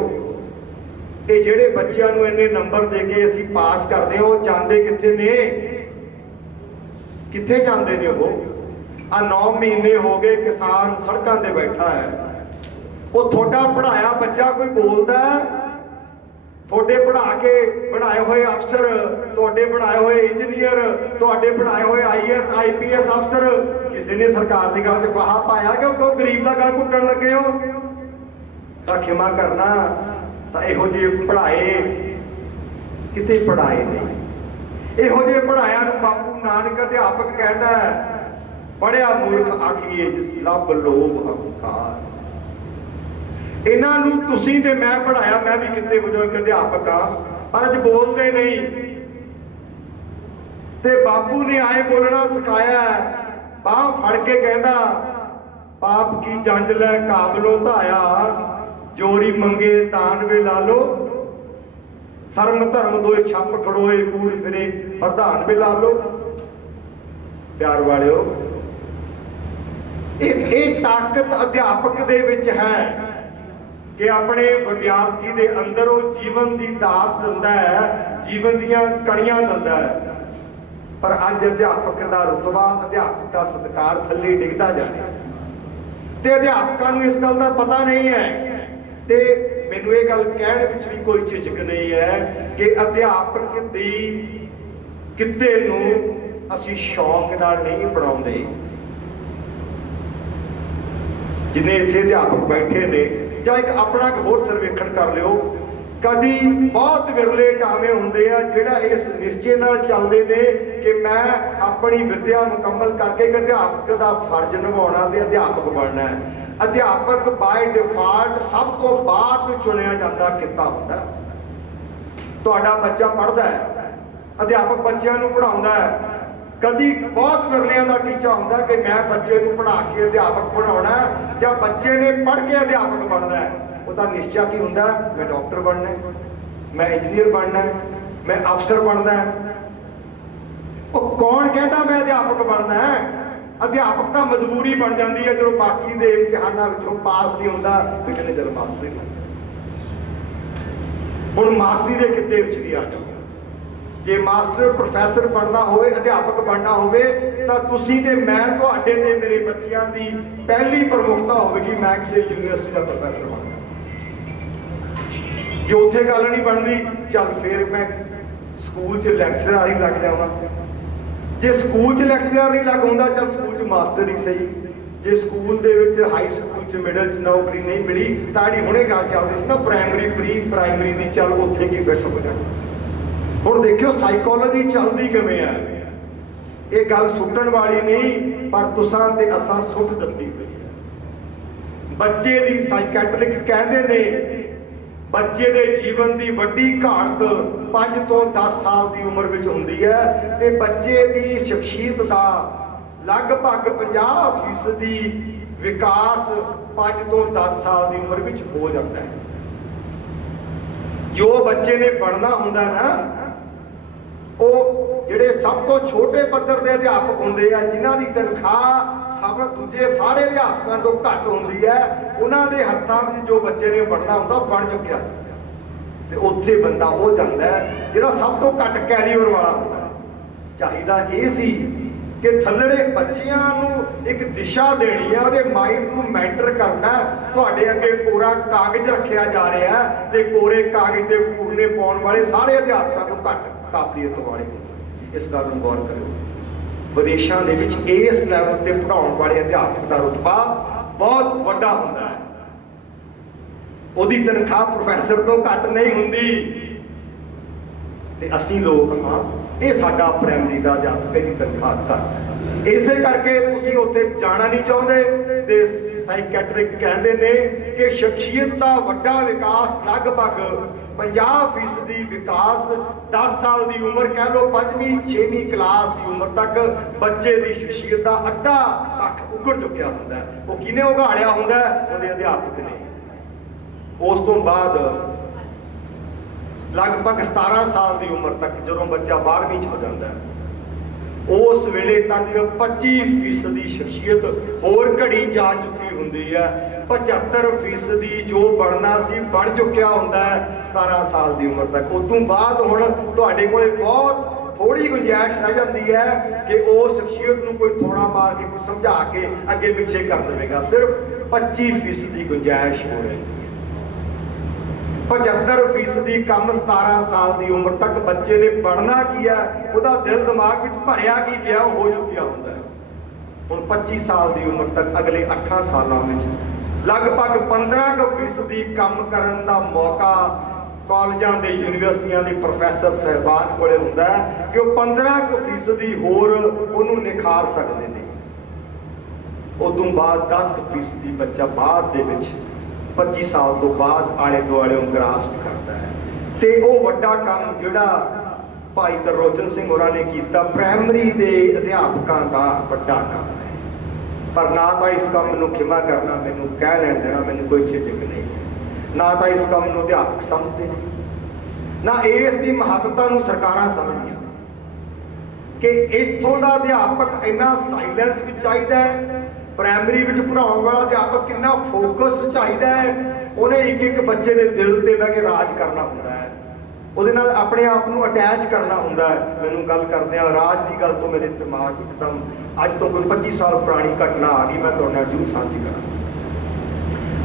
ਇਹ ਜਿਹੜੇ ਬੱਚਿਆਂ ਨੂੰ ਇੰਨੇ ਨੰਬਰ ਦੇ ਕੇ ਅਸੀਂ ਪਾਸ ਕਰਦੇ ਹਾਂ, ਉਹ ਜਾਂਦੇ ਕਿੱਥੇ ਨੇ? ਕਿੱਥੇ ਜਾਂਦੇ ਨੇ ਉਹ? ਆ 9 ਮਹੀਨੇ ਹੋ ਗਏ ਕਿਸਾਨ ਸੜਕਾਂ ਤੇ ਬੈਠਾ ਹੈ। ਉਹ ਤੁਹਾਡਾ ਪੜਾਇਆ ਬੱਚਾ ਕੋਈ ਬੋਲਦਾ? ਤੁਹਾਡੇ ਪੜਾ ਕੇ ਬਣਾਏ ਹੋਏ ਅਫਸਰ, ਤੁਹਾਡੇ ਬਣਾਏ ਹੋਏ ਇੰਜੀਨੀਅਰ, ਤੁਹਾਡੇ ਬਣਾਏ ਹੋਏ IAS IPS ਅਫਸਰ ਕਿਸੇ ਨੇ ਸਰਕਾਰ ਦੀ ਗੱਲ 'ਚ ਫਾਹਾ ਪਾਇਆ ਕਿ ਉਹ ਗਰੀਬ ਦਾ ਗਲ ਘੁੱਟਣ ਲੱਗੇ ਹੋ? ਤਾਂ ਖਿਮਾ ਕਰਨਾ, ਤਾਂ ਇਹੋ ਜਿਹੇ ਪੜਾਏ ਕਿਤੇ ਪੜਾਏ ਨਹੀਂ। ਇਹੋ ਜਿਹੇ ਪੜਾਇਆ ਨੂੰ ਬਾਪੂ ਨਾਨਕ ਅਧਿਆਪਕ ਕਹਿੰਦਾ, ਪੜਿਆ ਮੂਰਖ ਆਖੀਏ ਜਿਸ ਲੱਭ ਲੋਭ ਅਹੰਕਾਰ। ਇਹਨਾਂ ਨੂੰ ਤੁਸੀਂ ਤੇ ਮੈਂ ਪੜਾਇਆ, ਮੈਂ ਵੀ ਕਿਤੇ ਵਜੋਂ ਇੱਕ ਅਧਿਆਪਕ ਆ, ਪਰ ਅੱਜ ਬੋਲਦੇ ਨਹੀਂ। ਤੇ ਬਾਪੂ ਨੇ ਆਏ ਬੋਲਣਾ ਸਿਖਾਇਆ, ਬਾਹ ਫੜ ਕੇ ਕਹਿੰਦਾ, ਪਾਪ ਕੀ ਜੰਜ ਲੈ ਕਾਬਲੋਂ ਧਾਇਆ, ਜੋਰੀ ਮੰਗੇ ਤਾਨ ਵੇ ਲਾ ਲੋ, ਸ਼ਰਮ ਧਰਮ ਦੋਏ ਛੱਪ ਖੜੋਏ, ਕੂੜ ਫਿਰੇ ਪ੍ਰਧਾਨ ਵੇ ਲਾ ਲੋ। ਪਿਆਰ ਵਾਲਿਓ, ਇਹ ਤਾਕਤ ਅਧਿਆਪਕ ਦੇ ਵਿੱਚ ਹੈ ਕਿ ਆਪਣੇ ਵਿਦਿਆਰਥੀ ਦੇ ਅੰਦਰ ਉਹ ਜੀਵਨ ਦੀ ਦਾਤ ਦਿੰਦਾ ਹੈ, ਜੀਵਨ ਦੀਆਂ ਕਣੀਆਂ ਦਿੰਦਾ ਹੈ। ਪਰ ਅੱਜ ਅਧਿਆਪਕ ਦਾ ਰੁਤਬਾ, ਅਧਿਆਪਕ ਦਾ ਸਤਿਕਾਰ ਥੱਲੇ ਡਿੱਗਦਾ ਜਾ ਰਿਹਾ ਤੇ ਅਧਿਆਪਕਾਂ ਨੂੰ ਇਸ ਗੱਲ ਦਾ ਪਤਾ ਨਹੀਂ ਹੈ। ਤੇ ਮੈਨੂੰ ਇਹ ਗੱਲ ਕਹਿਣ ਵਿੱਚ ਵੀ ਕੋਈ ਝਿਜਕ ਨਹੀਂ ਹੈ ਕਿ ਅਧਿਆਪਕ ਦੀ ਕਿੱਤੇ ਨੂੰ ਅਸੀਂ ਸ਼ੌਕ ਨਾਲ ਨਹੀਂ ਪੜਾਉਂਦੇ। ਜਿੰਨੇ ਇੱਥੇ ਅਧਿਆਪਕ ਬੈਠੇ ਨੇ, ਜਾਂ ਇੱਕ ਆਪਣਾ ਹੋਰ ਸਰਵੇਖਣ ਕਰ ਲਿਓ, ਕਦੀ ਬਹੁਤ ਵਿਰਲੇ ਟਾਵੇਂ ਹੁੰਦੇ ਆ ਜਿਹੜਾ ਇਸ ਨਿਸ਼ਚੇ ਨਾਲ ਚੱਲਦੇ ਨੇ ਕਿ ਮੈਂ ਆਪਣੀ ਵਿੱਦਿਆ ਮੁਕੰਮਲ ਕਰਕੇ ਇੱਕ ਅਧਿਆਪਕ ਦਾ ਫਰਜ਼ ਨਿਭਾਉਣਾ ਤੇ ਅਧਿਆਪਕ ਬਣਨਾ ਹੈ। ਅਧਿਆਪਕ ਬਾਏ ਡਿਫਾਲਟ ਸਭ ਤੋਂ ਬਾਅਦ ਚੁਣਿਆ ਜਾਂਦਾ ਕਿੱਤਾ ਹੁੰਦਾ। ਤੁਹਾਡਾ ਬੱਚਾ ਪੜ੍ਹਦਾ ਹੈ, ਅਧਿਆਪਕ ਬੱਚਿਆਂ ਨੂੰ ਪੜ੍ਹਾਉਂਦਾ ਹੈ। ਕਦੀ ਬਹੁਤ ਵਿਰਲਿਆਂ ਦਾ ਟੀਚਾ ਹੁੰਦਾ ਕਿ ਮੈਂ ਬੱਚੇ ਨੂੰ ਪੜ੍ਹਾ ਕੇ ਅਧਿਆਪਕ ਬਣਾਉਣਾ, ਜਾਂ ਬੱਚੇ ਨੇ ਪੜ੍ਹ ਕੇ ਅਧਿਆਪਕ ਬਣਨਾ ਹੈ। ਉਹਦਾ ਨਿਸ਼ਚਾ ਕੀ ਹੁੰਦਾ? ਮੈਂ ਡਾਕਟਰ ਬਣਨਾ, ਮੈਂ ਇੰਜੀਨੀਅਰ ਬਣਨਾ, ਮੈਂ ਅਫਸਰ ਬਣਨਾ। ਉਹ ਕੌਣ ਕਹਿੰਦਾ ਮੈਂ ਅਧਿਆਪਕ ਬਣਨਾ ਹੈ? ਅਧਿਆਪਕ ਤਾਂ ਮਜਬੂਰੀ ਬਣ ਜਾਂਦੀ ਹੈ ਜਦੋਂ ਬਾਕੀ ਦੇ ਇਮਤਿਹਾਨਾਂ ਵਿੱਚੋਂ ਪਾਸ ਨਹੀਂ ਹੁੰਦਾ, ਫਿਰ ਕਹਿੰਦੇ ਜਦ ਮਾਸਟਰੀ ਬਣਨਾ। ਹੁਣ ਮਾਸਟਰੀ ਦੇ ਕਿੱਤੇ ਵਿੱਚ ਵੀ ਆ ਜਾਓ। ਜੇ ਮਾਸਟਰ ਪ੍ਰੋਫੈਸਰ ਬਣਨਾ ਹੋਵੇ, ਅਧਿਆਪਕ ਬਣਨਾ ਹੋਵੇ, ਤਾਂ ਤੁਸੀਂ ਤੇ ਮੈਂ, ਤੁਹਾਡੇ ਤੇ ਮੇਰੇ ਬੱਚਿਆਂ ਦੀ ਪਹਿਲੀ ਪ੍ਰਮੁਖਤਾ ਹੋਵੇਗੀ ਮੈਂ ਕਿਸੇ ਯੂਨੀਵਰਸਿਟੀ ਦਾ ਪ੍ਰੋਫੈਸਰ ਬਣਨਾ। ਜੇ ਉੱਥੇ ਗੱਲ ਨਹੀਂ ਬਣਦੀ, ਚੱਲ ਫਿਰ ਮੈਂ ਸਕੂਲ 'ਚ ਲੈਕਚਰਰ ਹੀ ਲੱਗ ਜਾਵਾਂ। ਜੇ ਸਕੂਲ 'ਚ ਲੈਕਚਰਰ ਨਹੀਂ ਲੱਗ ਹੁੰਦਾ, ਚੱਲ ਸਕੂਲ 'ਚ ਮਾਸਟਰ ਹੀ ਸਹੀ। ਜੇ ਸਕੂਲ ਦੇ ਵਿੱਚ, ਹਾਈ ਸਕੂਲ 'ਚ, ਮਿਡਲ 'ਚ ਨੌਕਰੀ ਨਹੀਂ ਮਿਲੀ, ਤਾਂ ਜਿਹੜੀ ਹੁਣੇ ਗੱਲ ਚੱਲਦੀ ਸੀ ਨਾ ਪ੍ਰਾਇਮਰੀ, ਪ੍ਰੀ ਪ੍ਰਾਇਮਰੀ ਦੀ, ਚੱਲ ਉੱਥੇ ਕੀ ਫਿੱਟ ਹੋ ਜਾਣਾ। ਹੁਣ ਦੇਖਿਓ ਸਾਈਕੋਲੋਜੀ ਚੱਲਦੀ ਕਿਵੇਂ ਆ। ਇਹ ਗੱਲ ਸੁੱਟਣ ਵਾਲੀ ਨਹੀਂ, ਪਰ ਤੁਸਾਂ ਤੇ ਅਸਾਂ ਸੁੱਟ ਦਿੱਤੀ ਹੋਈ ਹੈ। ਬੱਚੇ ਦੀ ਸਾਈਕੈਟ੍ਰਿਕ ਕਹਿੰਦੇ ਨੇ ਬੱਚੇ ਦੇ ਜੀਵਨ ਦੀ ਵੱਡੀ ਘਾਟ 5 ਤੋਂ 10 ਸਾਲ ਦੀ ਉਮਰ ਵਿੱਚ ਹੁੰਦੀ ਹੈ, ਤੇ ਬੱਚੇ ਦੀ ਸ਼ਖਸੀਅਤ ਦਾ ਲਗਭਗ 50% ਵਿਕਾਸ 5 ਤੋਂ 10 ਸਾਲ ਦੀ ਉਮਰ ਵਿੱਚ ਹੋ ਜਾਂਦਾ ਹੈ। ਜੋ ਬੱਚੇ ਨੇ ਬਣਨਾ ਹੁੰਦਾ ਨਾ, ਉਹ ਜਿਹੜੇ ਸਭ ਤੋਂ ਛੋਟੇ ਪੱਧਰ ਦੇ ਅਧਿਆਪਕ ਹੁੰਦੇ ਆ, ਜਿਨ੍ਹਾਂ ਦੀ ਤਨਖਾਹ ਸਭ ਦੂਜੇ ਸਾਰੇ ਅਧਿਆਪਕਾਂ ਤੋਂ ਘੱਟ ਹੁੰਦੀ ਹੈ, ਉਹਨਾਂ ਦੇ ਹੱਥਾਂ ਵਿੱਚ ਜੋ ਬੱਚੇ ਨੇ ਬਣਨਾ ਹੁੰਦਾ ਉਹ ਬਣ ਚੁੱਕਿਆ। ਤੇ ਉੱਥੇ ਬੰਦਾ ਉਹ ਜਾਂਦਾ ਹੈ ਜਿਹੜਾ ਸਭ ਤੋਂ ਘੱਟ ਕੈਲੀਬਰ ਵਾਲਾ ਹੁੰਦਾ ਹੈ। ਚਾਹੀਦਾ ਇਹ ਸੀ ਕਿ ਥੱਲੜੇ ਬੱਚਿਆਂ ਨੂੰ ਇੱਕ ਦਿਸ਼ਾ ਦੇਣੀ ਹੈ, ਉਹਦੇ ਮਾਈਂਡ ਨੂੰ ਮੈਂਟਰ ਕਰਨਾ। ਤੁਹਾਡੇ ਅੱਗੇ ਕੋਰਾ ਕਾਗਜ਼ ਰੱਖਿਆ ਜਾ ਰਿਹਾ ਹੈ, ਤੇ ਕੋਰੇ ਕਾਗਜ਼ ਦੇ ਪੂਰਨੇ ਪਾਉਣ ਵਾਲੇ ਸਾਰੇ ਅਧਿਆਪਕਾਂ ਤੋਂ ਘੱਟ ਕਾਬਲੀਅਤ ਵਾਲੇ ਹੁੰਦੇ। ਇਸ ਗੱਲ ਨੂੰ ਗੌਰ ਕਰਿਓ। ਵਿਦੇਸ਼ਾਂ ਦੇ ਵਿੱਚ ਇਸ ਲੈਵਲ ਤੇ ਪੜ੍ਹਾਉਣ ਵਾਲੇ ਅਧਿਆਪਕ ਦਾ ਰੁਤਬਾ ਬਹੁਤ ਵੱਡਾ ਹੁੰਦਾ ਹੈ। ਉਹਦੀ ਤਨਖਾਹ ਪ੍ਰੋਫੈਸਰ ਤੋਂ ਘੱਟ ਨਹੀਂ ਹੁੰਦੀ। ਤੇ ਅਸੀਂ ਲੋਕ ਹਾਂ, ਇਹ ਸਾਡਾ ਪ੍ਰਾਇਮਰੀ ਦਾ ਅਧਿਆਪਕ ਦੀ ਤਨਖਾਹ ਘੱਟ ਹੈ। ਇਸੇ ਕਰਕੇ ਤੁਸੀਂ ਉੱਥੇ ਜਾਣਾ ਨਹੀਂ ਚਾਹੁੰਦੇ। ਤੇ ਸਾਈਕੈਟ੍ਰਿਕ ਕਹਿੰਦੇ ਨੇ ਕਿ ਸ਼ਖਸੀਅਤ ਦਾ ਵੱਡਾ ਵਿਕਾਸ ਲਗਭਗ 50% ਵਿਕਾਸ 10 ਸਾਲ ਦੀ ਉਮਰ, ਕਹਿ ਲਓ 5ਵੀਂ 6ਵੀਂ ਕਲਾਸ ਦੀ ਉਮਰ ਤੱਕ ਬੱਚੇ ਦੀ ਸ਼ਖਸੀਅਤ ਦਾ ਅੱਧਾ ਪੱਖ ਉਗੜ ਚੁੱਕਿਆ ਹੁੰਦਾ ਹੈ। ਉਹ ਕਿਹਨੇ ਉਗਾੜਿਆ ਹੁੰਦਾ ਹੈ? ਉਹਦੇ ਅਧਿਆਪਕ ਨੇ। ਉਸ ਤੋਂ ਬਾਅਦ ਲਗਭਗ 17 ਸਾਲ ਦੀ ਉਮਰ ਤੱਕ ਜਦੋਂ ਬੱਚਾ 12ਵੀਂ 'ਚ ਹੋ ਜਾਂਦਾ ਹੈ, ਉਸ ਵੇਲੇ ਤੱਕ 25% ਸ਼ਖਸੀਅਤ ਹੋਰ ਘੜੀ ਜਾ ਚੁੱਕੀ ਹੁੰਦੀ ਹੈ। 75% ਜੋ ਬਣਨਾ ਸੀ ਬਣ ਚੁੱਕਿਆ ਹੁੰਦਾ ਹੈ 17 ਸਾਲ ਦੀ ਉਮਰ ਤੱਕ। ਉਸ ਤੋਂ ਬਾਅਦ ਹੁਣ ਤੁਹਾਡੇ ਕੋਲੇ ਬਹੁਤ ਥੋੜੀ ਗੁੰਜਾਇਸ਼ ਰਹਿ ਜਾਂਦੀ ਹੈ ਕਿ ਉਸ ਸ਼ਖਸੀਅਤ ਨੂੰ ਕੋਈ ਥੋੜਾ ਮਾਰ ਕੇ, ਕੋਈ ਸਮਝਾ ਕੇ ਅੱਗੇ ਪਿੱਛੇ ਕਰ ਦੇਵੇਗਾ। ਸਿਰਫ 25% ਦੀ ਗੁੰਜਾਇਸ਼ ਹੋ ਰਹੀ ਹੈ। 75% ਕੰਮ 17 ਸਾਲ ਦੀ ਉਮਰ ਤੱਕ ਬੱਚੇ ਨੇ ਪੜ੍ਹਨਾ ਕੀ ਹੈ, ਉਹਦਾ ਦਿਲ ਦਿਮਾਗ ਵਿੱਚ ਭਰਿਆ ਕੀ ਗਿਆ, ਉਹ ਹੋ ਚੁੱਕਿਆ ਹੁੰਦਾ ਹੈ। ਹੁਣ 25 ਸਾਲ ਦੀ ਉਮਰ ਤੱਕ ਅਗਲੇ 8 ਸਾਲਾਂ ਵਿੱਚ ਲਗਭਗ 15% ਕੰਮ ਕਰਨ ਦਾ ਮੌਕਾ ਕਾਲਜਾਂ ਦੇ, ਯੂਨੀਵਰਸਿਟੀਆਂ ਦੇ ਪ੍ਰੋਫੈਸਰ ਸਾਹਿਬਾਨ ਕੋਲੇ ਹੁੰਦਾ ਹੈ ਕਿ ਉਹ 15% ਹੋਰ ਉਹਨੂੰ ਨਿਖਾਰ ਸਕਦੇ ਨੇ। ਉਦੋਂ ਬਾਅਦ 10% ਬੱਚਾ ਬਾਅਦ ਦੇ ਵਿੱਚ 25 ਸਾਲ ਤੋਂ ਬਾਅਦ ਆਲੇ ਦੁਆਲੇ ਨੂੰ ਗ੍ਰਾਸਪ ਕਰਦਾ ਹੈ। ਤੇ ਉਹ ਵੱਡਾ ਕੰਮ ਜਿਹੜਾ ਭਾਈ ਤਰਲੋਚਨ ਸਿੰਘ ਹੋਰਾਂ ਨੇ ਕੀਤਾ, ਪ੍ਰਾਇਮਰੀ ਦੇ ਅਧਿਆਪਕਾਂ ਦਾ ਵੱਡਾ ਕੰਮ ਹੈ। ਪਰ ਨਾ ਤਾਂ ਇਸ ਕੰਮ ਨੂੰ ਖਿਮਾ ਕਰਨਾ, ਮੈਨੂੰ ਕਹਿ ਲੈਣ ਦੇਣਾ, ਮੈਨੂੰ ਕੋਈ ਝਿਜਕ ਨਹੀਂ। ਨਾ ਤਾਂ ਇਸ ਕੰਮ ਨੂੰ ਅਧਿਆਪਕ ਸਮਝਦੇ ਨੇ, ਨਾ ਇਸ ਦੀ ਮਹੱਤਤਾ ਨੂੰ ਸਰਕਾਰਾਂ ਸਮਝਦੀਆਂ ਕਿ ਇੱਥੋਂ ਦਾ ਅਧਿਆਪਕ ਇੰਨਾ ਸਾਇਲੈਂਸ ਵਿੱਚ ਚਾਹੀਦਾ ਹੈ। ਪ੍ਰਾਇਮਰੀ ਵਿੱਚ ਪੜ੍ਹਾਉਣ ਵਾਲਾ ਅਧਿਆਪਕ ਕਿੰਨਾ ਫੋਕਸ ਚਾਹੀਦਾ ਹੈ। ਉਹਨੇ ਇੱਕ ਇੱਕ ਬੱਚੇ ਦੇ ਦਿਲ ਤੇ ਬਹਿ ਕੇ ਰਾਜ ਕਰਨਾ ਹੁੰਦਾ ਹੈ, ਉਹਦੇ ਨਾਲ ਆਪਣੇ ਆਪ ਨੂੰ ਅਟੈਚ ਕਰਨਾ ਹੁੰਦਾ ਹੈ। ਮੈਨੂੰ ਗੱਲ ਕਰਦੇ ਆ ਰਾਜ ਦੀ ਗੱਲ ਤੋਂ ਮੇਰੇ ਦਿਮਾਗ ਇੱਕਦਮ ਅੱਜ ਤੋਂ ਕੋਈ 25 ਸਾਲ ਪੁਰਾਣੀ ਘਟਨਾ ਆ ਗਈ, ਮੈਂ ਤੁਹਾਡੇ ਨਾਲ ਜ਼ਰੂਰ ਸਾਂਝੀ ਕਰਾਂ।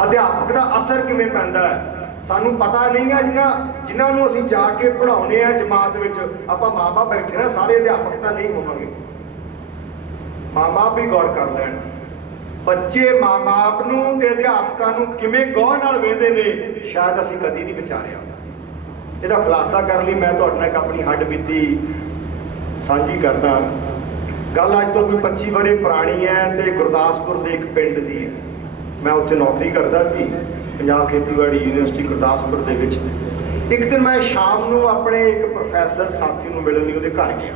ਅਧਿਆਪਕ ਦਾ ਅਸਰ ਕਿਵੇਂ ਪੈਂਦਾ ਹੈ ਸਾਨੂੰ ਪਤਾ ਨਹੀਂ ਹੈ। ਜਿਨ੍ਹਾਂ ਨੂੰ ਅਸੀਂ ਜਾ ਕੇ ਪੜ੍ਹਾਉਂਦੇ ਆ ਜਮਾਤ ਵਿੱਚ, ਆਪਾਂ ਮਾਂ-ਬਾਪ ਬੈਠੇ ਨਾ, ਸਾਰੇ ਅਧਿਆਪਕ ਤਾਂ ਨਹੀਂ ਹੋਵਾਂਗੇ। ਮਾਂ-ਬਾਪ ਵੀ ਗੌਰ ਕਰ ਲੈਣ, ਬੱਚੇ ਮਾਂ-ਬਾਪ ਨੂੰ ਤੇ ਅਧਿਆਪਕਾਂ ਨੂੰ ਕਿਵੇਂ ਗੌਰ ਨਾਲ ਵੇਖਦੇ ਨੇ, ਸ਼ਾਇਦ ਅਸੀਂ ਕਦੀ ਨਹੀਂ ਵਿਚਾਰਿਆ। ਇਹਦਾ ਖੁਲਾਸਾ ਕਰਨ ਲਈ ਮੈਂ ਤੁਹਾਡੇ ਨਾਲ ਇੱਕ ਆਪਣੀ ਹੱਡਬੀਤੀ ਸਾਂਝੀ ਕਰਦਾ। ਗੱਲ ਅੱਜ ਤੋਂ ਕੋਈ 25 ਵਰ੍ਹੇ ਪੁਰਾਣੀ ਹੈ ਤੇ ਗੁਰਦਾਸਪੁਰ ਦੇ ਇੱਕ ਪਿੰਡ ਦੀ ਹੈ। ਮੈਂ ਉੱਥੇ ਨੌਕਰੀ ਕਰਦਾ ਸੀ, ਪੰਜਾਬ ਖੇਤੀਬਾੜੀ ਯੂਨੀਵਰਸਿਟੀ ਗੁਰਦਾਸਪੁਰ ਦੇ ਵਿੱਚ। ਇੱਕ ਦਿਨ ਮੈਂ ਸ਼ਾਮ ਨੂੰ ਆਪਣੇ ਇੱਕ ਪ੍ਰੋਫੈਸਰ ਸਾਥੀ ਨੂੰ ਮਿਲਣ ਲਈ ਉਹਦੇ ਘਰ ਗਿਆ।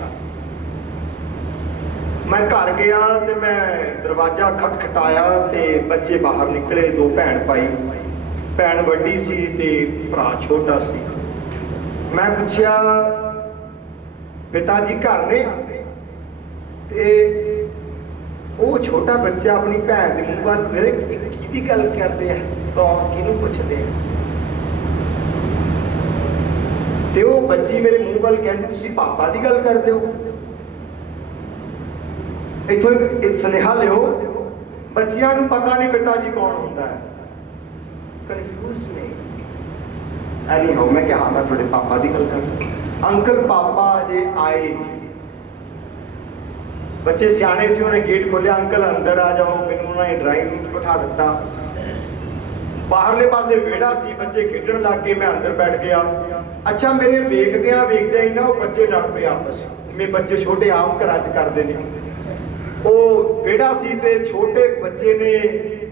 ਮੈਂ ਘਰ ਗਿਆ ਤੇ ਮੈਂ ਦਰਵਾਜ਼ਾ ਖਟਖਟਾਇਆ ਤੇ ਬੱਚੇ ਬਾਹਰ ਨਿਕਲੇ, 2 ਭੈਣ ਭਾਈ। ਭੈਣ ਵੱਡੀ ਸੀ ਤੇ ਭਰਾ ਛੋਟਾ ਸੀ। ਮੈਂ ਪੁੱਛਿਆ, ਪਿਤਾ ਜੀ ਘਰ ਨੇ? ਤੇ ਉਹ ਛੋਟਾ ਬੱਚਾ ਆਪਣੀ ਭੈਣ ਦੇ ਮੂੰਹ ਵੱਲ ਵੇਖ, ਕਿਹਦੀ ਗੱਲ ਕਰਦੇ ਆ, ਤਾਂ ਕਿਹਨੂੰ ਪੁੱਛਦੇ ਆ? ਤੇ ਉਹ ਬੱਚੀ ਮੇਰੇ ਮੂੰਹ ਵੱਲ ਕਹਿੰਦੀ, ਤੁਸੀਂ ਪਾਪਾ ਦੀ ਗੱਲ ਕਰਦੇ ਹੋ? ਇੱਥੋਂ ਇੱਕ ਸੁਨੇਹਾ ਲਿਓ, ਬੱਚਿਆਂ ਨੂੰ ਪਤਾ ਨਹੀਂ ਪਿਤਾ ਜੀ ਕੌਣ ਹੁੰਦਾ ਹੈ, ਕਨਫਿਊਜ਼ ਨੇ। ਐਨੀ ਹੋ, ਮੈਂ ਕਿਹਾ ਮੈਂ ਤੁਹਾਡੇ ਪਾਪਾ ਦੀ ਗੱਲ ਕਰ। ਅੰਕਲ ਪਾਪਾ ਜੇ ਆਏ ਨਹੀਂ। ਬੱਚੇ ਸਿਆਣੇ ਸੀ, ਉਹਨੇ ਗੇਟ ਖੋਲਿਆ, ਅੰਕਲ ਅੰਦਰ ਆ ਜਾਓ। ਮੈਨੂੰ ਉਹਨਾਂ ਨੇ ਡਰਾਇੰਗ ਰੂਮ 'ਚ ਬਿਠਾ ਦਿੱਤਾ। ਬਾਹਰਲੇ ਪਾਸੇ ਵਿਹੜਾ ਸੀ, ਬੱਚੇ ਖੇਡਣ ਲੱਗ ਗਏ, ਮੈਂ ਅੰਦਰ ਬੈਠ ਗਿਆ। ਅੱਛਾ, ਮੇਰੇ ਵੇਖਦਿਆਂ ਹੀ ਨਾ ਉਹ ਬੱਚੇ ਲੜ ਪਏ ਆਪਸ ਵਿੱਚ, ਜਿਵੇਂ ਬੱਚੇ ਛੋਟੇ ਆਮ ਘਰਾਂ 'ਚ ਕਰਦੇ ਨੇ। ਉਹ ਵਿਹੜਾ ਸੀ ਤੇ ਛੋਟੇ ਬੱਚੇ ਨੇ,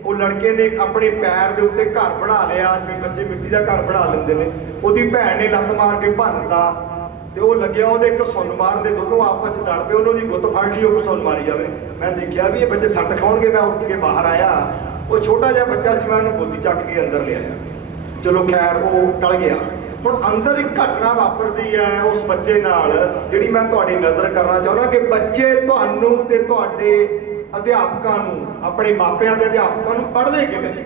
ਉਹ ਲੜਕੇ ਨੇ ਆਪਣੇ ਪੈਰ ਦੇ ਉੱਤੇ ਘਰ ਬਣਾ ਲਿਆ, ਜਿਵੇਂ ਬੱਚੇ ਮਿੱਟੀ ਦਾ ਘਰ ਬਣਾ ਲੈਂਦੇ ਨੇ। ਉਹਦੀ ਭੈਣ ਨੇ ਲੱਤ ਮਾਰ ਕੇ ਭੰਨਤਾ ਤੇ ਉਹ ਲੱਗਿਆ ਉਹਦੇ ਘਸੁੰਨ ਮਾਰਨ ਦੇ, ਦੋਨੋਂ ਆਪਸ ਵਿੱਚ ਲੜ ਪਏ। ਉਹਨੂੰ ਦੀ ਗੁੱਤ ਫੜ ਲਈ, ਉਹ ਘਸੁੰਨ ਮਾਰੀ ਜਾਵੇ। ਮੈਂ ਦੇਖਿਆ ਵੀ ਇਹ ਬੱਚੇ ਸੱਟ ਖਾਉਣਗੇ। ਮੈਂ ਉੱਠ ਕੇ ਬਾਹਰ ਆਇਆ। ਉਹ ਛੋਟਾ ਜਿਹਾ ਬੱਚਾ ਸੀ, ਮੈਂ ਉਹਨੂੰ ਗੋਦੀ ਚੱਕ ਕੇ ਅੰਦਰ ਲਿਆਇਆ। ਚਲੋ ਖੈਰ ਉਹ ਟਲ ਗਿਆ। ਹੁਣ ਅੰਦਰ ਇੱਕ ਘਟਨਾ ਵਾਪਰਦੀ ਹੈ ਉਸ ਬੱਚੇ ਨਾਲ, ਜਿਹੜੀ ਮੈਂ ਤੁਹਾਡੀ ਨਜ਼ਰ ਕਰਨਾ ਚਾਹੁੰਦਾ ਕਿ ਬੱਚੇ ਤੁਹਾਨੂੰ ਤੇ ਤੁਹਾਡੇ ਅਧਿਆਪਕਾਂ ਨੂੰ, ਆਪਣੇ ਮਾਪਿਆਂ ਦੇ ਅਧਿਆਪਕਾਂ ਨੂੰ ਪੜ੍ਹਦੇ ਕਿਵੇਂ ਨੇ।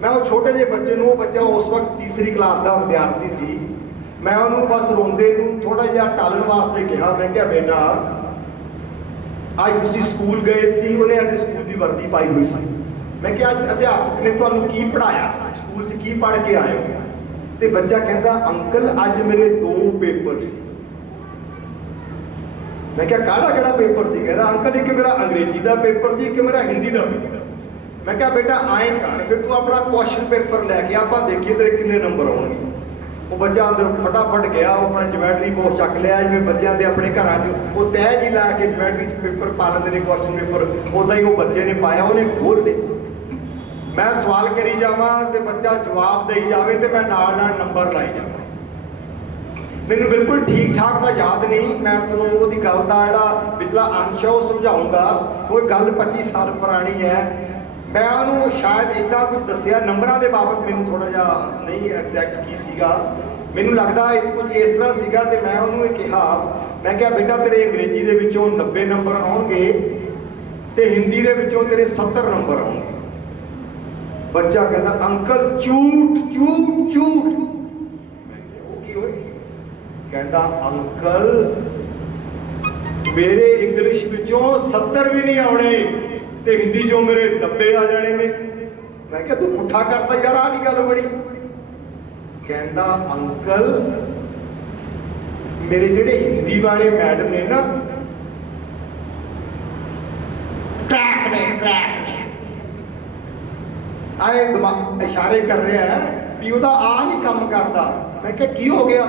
ਮੈਂ ਉਹ ਛੋਟੇ ਜਿਹੇ ਬੱਚੇ ਨੂੰ, ਉਹ ਬੱਚਾ ਉਸ ਵਕਤ ਤੀਸਰੀ ਕਲਾਸ ਦਾ ਵਿਦਿਆਰਥੀ ਸੀ, ਮੈਂ ਉਹਨੂੰ ਬਸ ਰੋਂਦੇ ਨੂੰ ਥੋੜਾ ਜਿਹਾ ਟਾਲਣ ਵਾਸਤੇ ਕਿਹਾ। ਮੈਂ ਕਿਹਾ ਬੇਟਾ, ਅੱਜ ਤੁਸੀਂ ਸਕੂਲ ਗਏ ਸੀ? ਉਹਨੇ ਅੱਜ ਸਕੂਲ ਦੀ ਵਰਦੀ ਪਾਈ ਹੋਈ ਸੀ। ਮੈਂ ਕਿਹਾ ਅੱਜ ਅਧਿਆਪਕ ਨੇ ਤੁਹਾਨੂੰ ਕੀ ਪੜ੍ਹਾਇਆ, ਸਕੂਲ 'ਚ ਕੀ ਪੜ੍ਹ ਕੇ ਆਏ ਹੋ? ਤੇ ਬੱਚਾ ਕਹਿੰਦਾ, ਅੰਕਲ ਅੱਜ ਮੇਰੇ 2 ਪੇਪਰ ਸੀ। ਮੈਂ ਕਿਹਾ ਕਾਹਦਾ ਕਿਹੜਾ ਪੇਪਰ ਸੀ? ਕਹਿੰਦਾ ਅੰਕਲ ਇੱਕ ਮੇਰਾ ਅੰਗਰੇਜ਼ੀ ਦਾ ਪੇਪਰ ਸੀ, ਇੱਕ ਮੇਰਾ ਹਿੰਦੀ ਦਾ ਪੇਪਰ ਸੀ। ਮੈਂ ਕਿਹਾ ਬੇਟਾ ਆਏਂ ਕਰ, ਫਿਰ ਤੂੰ ਆਪਣਾ ਕੁਐਸਚਨ ਪੇਪਰ ਲੈ ਕੇ ਆਪਾਂ ਦੇਖੀਏ ਤੇਰੇ ਕਿੰਨੇ ਨੰਬਰ ਆਉਣਗੇ। ਉਹ ਬੱਚਾ ਅੰਦਰ ਫਟਾਫਟ ਗਿਆ, ਉਹ ਆਪਣਾ ਜਮੈਟਰੀ ਬਾਕਸ ਚੱਕ ਲਿਆ, ਜਿਵੇਂ ਬੱਚਿਆਂ ਦੇ ਆਪਣੇ ਘਰਾਂ 'ਚ ਉਹ ਤਹਿ ਜੀ ਲਾ ਕੇ ਜਮੈਟਰੀ 'ਚ ਪੇਪਰ ਪਾ ਲੈਂਦੇ ਨੇ, ਕੁਐਸਚਨ ਪੇਪਰ, ਉੱਦਾਂ ਹੀ ਉਹ ਬੱਚੇ ਨੇ ਪਾਇਆ। ਉਹਨੇ ਖੋਲ੍ਹ ਲਏ। ਮੈਂ ਸਵਾਲ ਕਰੀ ਜਾਵਾਂ ਤੇ ਬੱਚਾ ਜਵਾਬ ਦੇਈ ਜਾਵੇ ਤੇ ਮੈਂ ਨਾਲ ਨਾਲ ਨੰਬਰ ਲਾਈ ਜਾਵਾਂ। ਮੈਨੂੰ ਬਿਲਕੁਲ ਠੀਕ ਠਾਕ ਤਾਂ ਯਾਦ ਨਹੀਂ, ਮੈਂ ਤੁਹਾਨੂੰ ਉਹਦੀ ਗੱਲ ਦਾ ਜਿਹੜਾ ਪਿਛਲਾ ਅੰਸ਼ ਹੈ ਉਹ ਸਮਝਾਊਂਗਾ। ਕੋਈ ਗੱਲ 25 ਸਾਲ ਪੁਰਾਣੀ ਹੈ। ਮੈਂ ਉਹਨੂੰ ਸ਼ਾਇਦ ਇੱਦਾਂ ਕੁਝ ਦੱਸਿਆ, ਨੰਬਰਾਂ ਦੇ ਬਾਬਤ ਮੈਨੂੰ ਥੋੜਾ ਜਿਹਾ ਨਹੀਂ ਐਗਜ਼ੈਕਟ ਕੀ ਸੀਗਾ, ਮੈਨੂੰ ਲੱਗਦਾ ਕੁਝ ਇਸ ਤਰ੍ਹਾਂ ਸੀਗਾ। ਤੇ ਮੈਂ ਉਹਨੂੰ ਇਹ ਕਿਹਾ, ਮੈਂ ਕਿਹਾ ਬੇਟਾ ਤੇਰੇ ਅੰਗਰੇਜ਼ੀ ਦੇ ਵਿੱਚੋਂ 90 ਨੰਬਰ ਆਉਣਗੇ ਤੇ ਹਿੰਦੀ ਦੇ ਵਿੱਚੋਂ ਤੇਰੇ 70 ਨੰਬਰ ਆਉਣਗੇ। ਬੱਚਾ ਕਹਿੰਦਾ ਅੰਕਲ ਝੂਠ ਝੂਠ ਝੂਠ। ਮੈਂ ਕਿਹਾ ਉਹ ਕੀ ਹੋਈ? ਕਹਿੰਦਾ ਅੰਕਲ ਮੇਰੇ ਇੰਗਲਿਸ਼ ਵਿੱਚੋਂ 70 ਵੀ ਨਹੀਂ ਆਉਣੇ ਤੇ ਹਿੰਦੀ ਚੋਂ ਮੇਰੇ 90 ਆ ਜਾਣੇ ਨੇ। ਮੈਂ ਕਿਹਾ ਤੂੰ ਪੁੱਠਾ ਕਰਤਾ ਯਾਰ, ਆਹ ਕੀ ਗੱਲ ਬਣੀ? ਕਹਿੰਦਾ ਅੰਕਲ ਮੇਰੇ ਜਿਹੜੇ ਹਿੰਦੀ ਵਾਲੇ ਮੈਡਮ ਨੇ ਨਾ, ਟਰੈਕ ਨੇ ਆਏ ਇਸ਼ਾਰੇ ਕਰ ਰਿਹਾ ਹੈ ਵੀ ਉਹਦਾ ਆ ਨਹੀਂ ਕੰਮ ਕਰਦਾ। ਮੈਂ ਕਿਹਾ ਕੀ ਹੋ ਗਿਆ?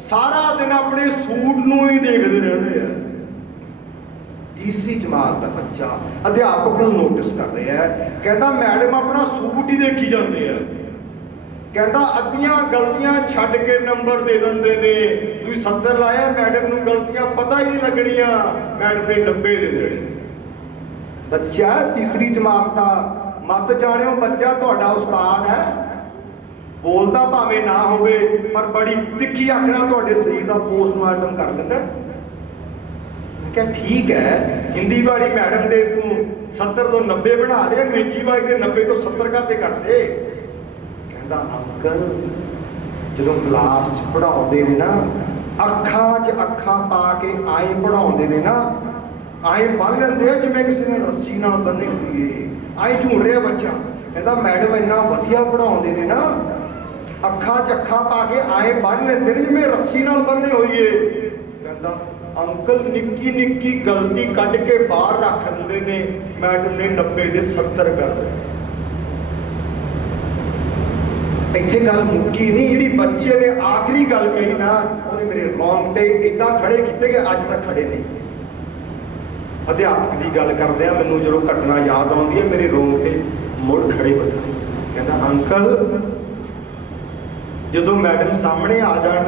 ਸਾਰਾ ਦਿਨ ਆਪਣੇ ਸੂਟ ਨੂੰ ਹੀ ਦੇਖਦੇ ਰਹਿੰਦੇ ਆ। ਤੀਸਰੀ ਜਮਾਤ ਦਾ ਬੱਚਾ ਅਧਿਆਪਕ ਨੂੰ ਨੋਟਿਸ ਕਰ ਰਿਹਾ ਹੈ, ਕਹਿੰਦਾ ਮੈਡਮ ਆਪਣਾ ਸੂਟ ਹੀ ਦੇਖੀ ਜਾਂਦੇ ਆ। ਕਹਿੰਦਾ ਅੱਧੀਆਂ ਗਲਤੀਆਂ ਛੱਡ ਕੇ ਨੰਬਰ ਦੇ ਦਿੰਦੇ ਨੇ। ਤੁਸੀਂ 70 ਲਾਇਆ, ਮੈਡਮ ਨੂੰ ਗਲਤੀਆਂ ਪਤਾ ਹੀ ਨਹੀਂ ਲੱਗਣੀਆਂ, ਮੈਡਮ ਨੇ 90 ਦੇ ਦੇਣੇ। ਬੱਚਾ ਤੀਸਰੀ ਜਮਾਤ ਦਾ, ਮਤ ਜਾਣਿਓ ਬੱਚਾ ਤੁਹਾਡਾ ਉਸਤਾਦ ਹੈ, ਬੋਲਦਾ ਭਾਵੇਂ ਨਾ ਹੋਵੇ ਪਰ ਬੜੀ ਤਿੱਖੀ ਅੱਖ ਨਾਲ ਤੁਹਾਡੇ ਸਰੀਰ ਦਾ ਪੋਸਟਮਾਰਟਮ ਕਰ ਲੈਂਦਾ। ਮੈਂ ਕਿਹਾ ਠੀਕ ਹੈ, ਹਿੰਦੀ ਵਾਲੀ ਮੈਡਮ ਦੇ ਤੂੰ 70 ਤੋਂ 90 ਬਣਾ ਲਿਆ, ਅੰਗਰੇਜ਼ੀ ਵਾਲੀ ਦੇ 90 ਤੋਂ 70 ਕਾਤੇ ਕਰਦੇ? ਕਹਿੰਦਾ ਅੰਕਲ ਜਦੋਂ ਕਲਾਸ 'ਚ ਪੜ੍ਹਾਉਂਦੇ ਨੇ ਨਾ, ਅੱਖਾਂ 'ਚ ਅੱਖਾਂ ਪਾ ਕੇ ਆਏ ਪੜ੍ਹਾਉਂਦੇ ਨੇ ਨਾ, ਆਏ ਬੰਨ ਲੈਂਦੇ ਆ ਜਿਵੇਂ ਕਿਸੇ ਨੇ ਰੱਸੀ ਨਾਲ ਬੰਨੀ ਹੋਈ ਏ, ਆਏ ਝੂੜ ਰਿਹਾ ਬੱਚਾ। ਕਹਿੰਦਾ ਮੈਡਮ ਇੰਨਾ ਵਧੀਆ ਪੜ੍ਹਾਉਂਦੇ ਨੇ ਨਾ, ਅੱਖਾਂ 'ਚ ਅੱਖਾਂ ਪਾ ਕੇ ਆਏ ਬੰਨ ਲੈਂਦੇ ਨੇ ਜਿਵੇਂ ਰੱਸੀ ਨਾਲ ਬੰਨੇ ਹੋਈਏ। ਕਹਿੰਦਾ ਅੰਕਲ ਨਿੱਕੀ ਨਿੱਕੀ ਗਲਤੀ ਕੱਢ ਕੇ ਬਾਹਰ ਰੱਖ ਦਿੰਦੇ ਨੇ, ਮੈਡਮ ਨੇ 90 ਦੇ 70 ਕਰ ਦਿੱਤੇ। ਇੱਥੇ ਗੱਲ ਮੁੱਕੀ ਨਹੀਂ, ਜਿਹੜੀ ਬੱਚੇ ਨੇ ਆਖਰੀ ਗੱਲ ਕਹੀ ਨਾ, ਉਹਨੇ ਮੇਰੇ ਰੌਂਗਟੇ ਏਦਾਂ ਖੜੇ ਕੀਤੇ ਕਿ ਅੱਜ ਤੱਕ ਖੜੇ ਨਹੀਂ। ਅਧਿਆਪਕ ਦੀ ਗੱਲ ਕਰਦੇ ਆ, ਮੈਨੂੰ ਜਦੋਂ ਘਟਨਾ ਯਾਦ ਆਉਂਦੀ ਹੈ ਮੇਰੇ ਰੌਂਗਟੇ ਮੁੜ ਖੜੇ ਹੋ ਜਾਂਦੇ। ਕਹਿੰਦਾ ਅੰਕਲ ਜਦੋਂ ਮੈਡਮ ਸਾਹਮਣੇ ਆ ਜਾਣ,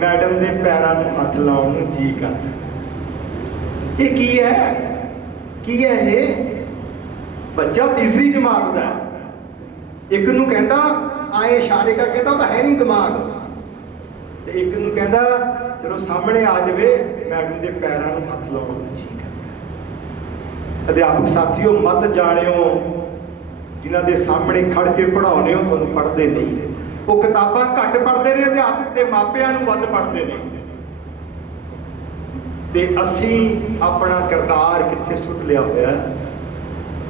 ਮੈਡਮ ਦੇ ਪੈਰਾਂ ਨੂੰ ਹੱਥ ਲਾਉਣ ਨੂੰ ਜੀ ਕਰਦਾ। ਇਹ ਕੀ ਹੈ? ਕੀ ਹੈ ਇਹ? ਬੱਚਾ ਤੀਸਰੀ ਜਮਾਤ ਦਾ, ਇੱਕ ਨੂੰ ਕਹਿੰਦਾ ਆਏ ਇਸ਼ਾਰੇ ਕਰਕੇ, ਕਹਿੰਦਾ ਉਹਦਾ ਹੈ ਨਹੀਂ ਦਿਮਾਗ, ਤੇ ਇੱਕ ਨੂੰ ਕਹਿੰਦਾ ਜਦੋਂ ਸਾਹਮਣੇ ਆ ਜਾਵੇ ਮੈਡਮ ਦੇ ਪੈਰਾਂ ਨੂੰ ਹੱਥ ਲਾਉਣ ਨੂੰ ਜੀ ਕਰਦਾ। ਅਧਿਆਪਕ ਸਾਥੀਓ, ਮਤ ਜਾਣਿਓ ਜਿਨ੍ਹਾਂ ਦੇ ਸਾਹਮਣੇ ਖੜ ਕੇ ਪੜ੍ਹਾਉਂਦੇ ਹੋ, ਤੁਹਾਨੂੰ ਪੜ੍ਹਦੇ ਨਹੀਂ। ਉਹ ਕਿਤਾਬਾਂ ਘੱਟ ਪੜ੍ਹਦੇ ਨੇ, ਅਧਿਆਪਕ ਦੇ ਮਾਪਿਆਂ ਨੂੰ ਵੱਧ ਪੜ੍ਹਦੇ ਨੇ। ਤੇ ਅਸੀਂ ਆਪਣਾ ਕਿਰਦਾਰ ਕਿੱਥੇ ਸੁੱਟ ਲਿਆ ਹੋਇਆ,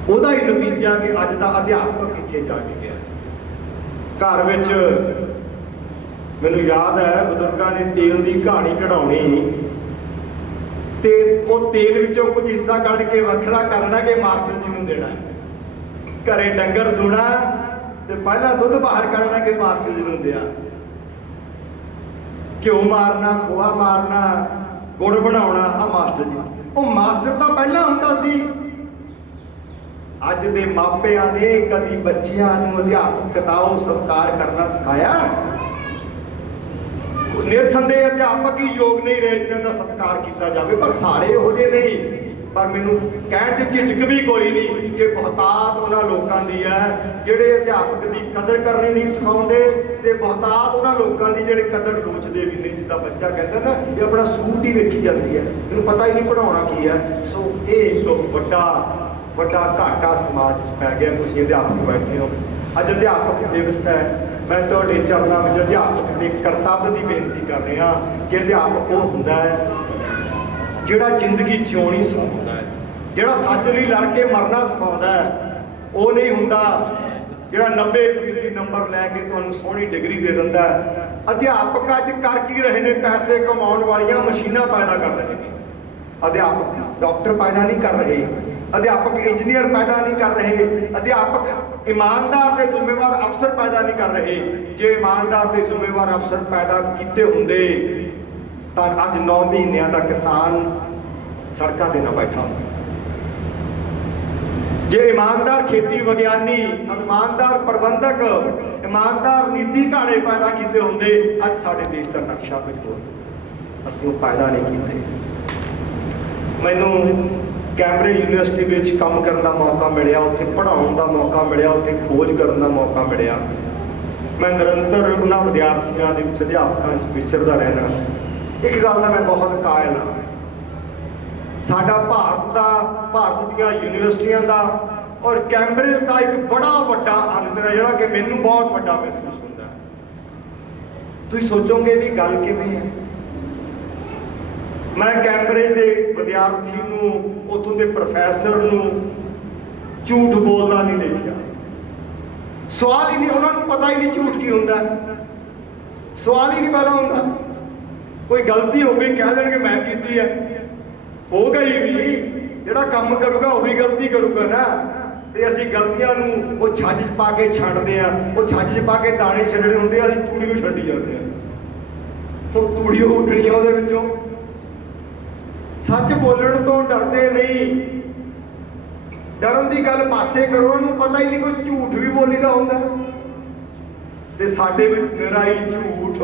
ਉਹਦਾ ਹੀ ਨਤੀਜਾ ਕਿ ਅੱਜ ਦਾ ਅਧਿਆਪਕ ਕਿੱਥੇ ਜਾ ਕੇ ਗਿਆ। ਘਰ ਵਿੱਚ ਮੈਨੂੰ ਯਾਦ ਹੈ ਬਜ਼ੁਰਗਾਂ ਨੇ ਤੇਲ ਦੀ ਕਹਾਣੀ ਕਢਾਉਣੀ ਤੇ ਉਹ ਤੇਲ ਵਿੱਚੋਂ ਕੁਝ ਹਿੱਸਾ ਕੱਢ ਕੇ ਵੱਖਰਾ ਕਰਨਾ ਕਿ ਮਾਸਟਰ ਜੀ ਨੂੰ ਦੇਣਾ। ਘਰੇ ਡੰਗਰ ਸੂਣਾ ਤੇ ਪਹਿਲਾਂ ਦੁੱਧ ਬਾਹਰ ਕੱਢਣਾ ਕਿ ਮਾਸਟਰ ਜੀ ਨੂੰ ਦਿਆ। ਘਿਓ ਮਾਰਨਾ, ਖੋਆ ਮਾਰਨਾ, ਗੁੜ ਬਣਾਉਣਾ ਆ ਮਾਸਟਰ ਜੀ। ਉਹ ਮਾਸਟਰ ਤਾਂ ਪਹਿਲਾਂ ਹੁੰਦਾ ਸੀ। ਅੱਜ ਦੇ ਮਾਪਿਆਂ ਨੇ ਕਦੀ ਬੱਚਿਆਂ ਨੂੰ ਅਧਿਆਪਕ ਸਤਿਕਾਰ ਕਰਨਾ ਸਿਖਾਇਆ? ਨਿਰਸੰਦੇਹ ਅਧਿਆਪਕ ਹੀ ਯੋਗ ਨਹੀਂ ਰਹੇ ਜਿਨ੍ਹਾਂ ਦਾ ਸਤਿਕਾਰ ਕੀਤਾ ਜਾਵੇ, ਪਰ ਸਾਰੇ ਉਹੋ ਜਿਹੇ ਨਹੀਂ। ਪਰ ਮੈਨੂੰ ਕਹਿਣ 'ਚ ਝਿਜਕ ਵੀ ਕੋਈ ਨਹੀਂ ਕਿ ਬਹੁਤਾਤ ਉਹਨਾਂ ਲੋਕਾਂ ਦੀ ਹੈ ਜਿਹੜੇ ਅਧਿਆਪਕ ਦੀ ਕਦਰ ਕਰਨੀ ਨਹੀਂ ਸਿਖਾਉਂਦੇ, ਤੇ ਬਹੁਤਾਤ ਉਹਨਾਂ ਲੋਕਾਂ ਦੀ ਜਿਹੜੇ ਕਦਰ ਲੋਚਦੇ ਵੀ ਨਹੀਂ। ਜਿੱਦਾਂ ਬੱਚਾ ਕਹਿੰਦਾ ਨਾ, ਇਹ ਆਪਣਾ ਸੂਟ ਹੀ ਵੇਖੀ ਜਾਂਦੀ ਹੈ, ਮੈਨੂੰ ਪਤਾ ਹੀ ਨਹੀਂ ਪੜ੍ਹਾਉਣਾ ਕੀ ਹੈ। ਸੋ ਇਹ ਇੱਕ ਵੱਡਾ ਘਾਟਾ ਸਮਾਜ 'ਚ ਪੈ ਗਿਆ। ਤੁਸੀਂ ਅਧਿਆਪਕ ਬੈਠੇ ਹੋ, ਅੱਜ ਅਧਿਆਪਕ ਦਿਵਸ ਹੈ। ਮੈਂ ਤੁਹਾਡੇ ਚਰਨਾਂ ਵਿੱਚ ਅਧਿਆਪਕ ਦੇ ਕਰਤੱਵ ਦੀ ਬੇਨਤੀ ਕਰ ਰਿਹਾ ਕਿ ਅਧਿਆਪਕ ਉਹ ਹੁੰਦਾ ਹੈ ਜਿਹੜਾ ਜ਼ਿੰਦਗੀ ਜਿਉਣੀ ਸਿਖਾਉਂਦਾ ਹੈ, ਜਿਹੜਾ ਸੱਚ ਲਈ ਲੜ ਕੇ ਮਰਨਾ ਸਿਖਾਉਂਦਾ ਹੈ। ਉਹ ਨਹੀਂ ਹੁੰਦਾ ਜਿਹੜਾ 90% ਨੰਬਰ ਲੈ ਕੇ ਤੁਹਾਨੂੰ ਸੋਹਣੀ ਡਿਗਰੀ ਦੇ ਦਿੰਦਾ ਹੈ। ਅਧਿਆਪਕ ਅੱਜ ਕਰ ਕੀ ਰਹੇ ਨੇ? ਪੈਸੇ ਕਮਾਉਣ ਵਾਲੀਆਂ ਮਸ਼ੀਨਾਂ ਪੈਦਾ ਕਰ ਰਹੇ ਨੇ। ਅਧਿਆਪਕ ਡਾਕਟਰ ਪੈਦਾ ਨਹੀਂ ਕਰ ਰਹੇ, ਅਧਿਆਪਕ ਇੰਜੀਨੀਅਰ ਪੈਦਾ ਨਹੀਂ ਕਰ ਰਹੇ, ਅਧਿਆਪਕ ਇਮਾਨਦਾਰ ਤੇ ਜ਼ਿੰਮੇਵਾਰ ਅਫਸਰ ਪੈਦਾ ਨਹੀਂ ਕਰ ਰਹੇ। ਜੇ ਇਮਾਨਦਾਰ ਤੇ ਜ਼ਿੰਮੇਵਾਰ ਅਫਸਰ ਪੈਦਾ ਕੀਤੇ ਹੁੰਦੇ ਤਾਂ ਅੱਜ 9 ਮਹੀਨਿਆਂ ਦਾ ਕਿਸਾਨ ਸੜਕਾਂ ਤੇ ਨਾ ਬੈਠਾ ਹੁੰਦਾ। ਜੇ ਇਮਾਨਦਾਰ ਖੇਤੀ ਵਿਗਿਆਨੀ, ਇਮਾਨਦਾਰ ਪ੍ਰਬੰਧਕ ईमानदार नीति घाड़े पैदा किए होंगे, अज साडे देश का नक्शा कुछ होर असीं वो पैदा नहीं किए। मैनू कैम्ब्रिज यूनिवर्सिटी में काम करने का मौका मिलिया, उत्थे पढ़ाउण का मौका मिलिया, उत्थे खोज करने का मौका मिलिया। मैं निरंतर उन्होंने विद्यार्थियों के अध्यापकों विचरता रहना। एक गल का मैं बहुत कायल हाँ, साडा भारत दीयां यूनिवर्सिटियां दा और कैम्ब्रिज का एक बड़ा वड्डा अंतर है, जिहड़ा कि मैनूं बहुत वड्डा महसूस होंदा है। तुसीं सोचोगे भी गल किवें है। मैं कैम्ब्रिज के विद्यार्थी नूं, उत्थों के प्रोफैसर नूं झूठ बोलदा नहीं देखिया। सवाल ही नहीं, उन्होंने पता ही नहीं झूठ की होंदा, सवाल ही नहीं पैदा होंदा। कोई गलती हो गई कह देंगे मैं की है, हो गई भी, जिहड़ा काम करूगा वही गलती करूगा ना। तो असीं गलतियां नूं वो छज च पा के छड्डदे आ, वो छज च पा के दाने छड्डने हुंदे, असीं तूड़ी नूं छड्डी जांदे आ। वो तूड़ी उड्डणी आ उहदे विचों। सच बोलण तो डरदे नहीं, डरन की गल पासे करो, उन्होंने पता ही नहीं कोई झूठ भी बोलीदा होंदा। ते साडे विच निराई झूठ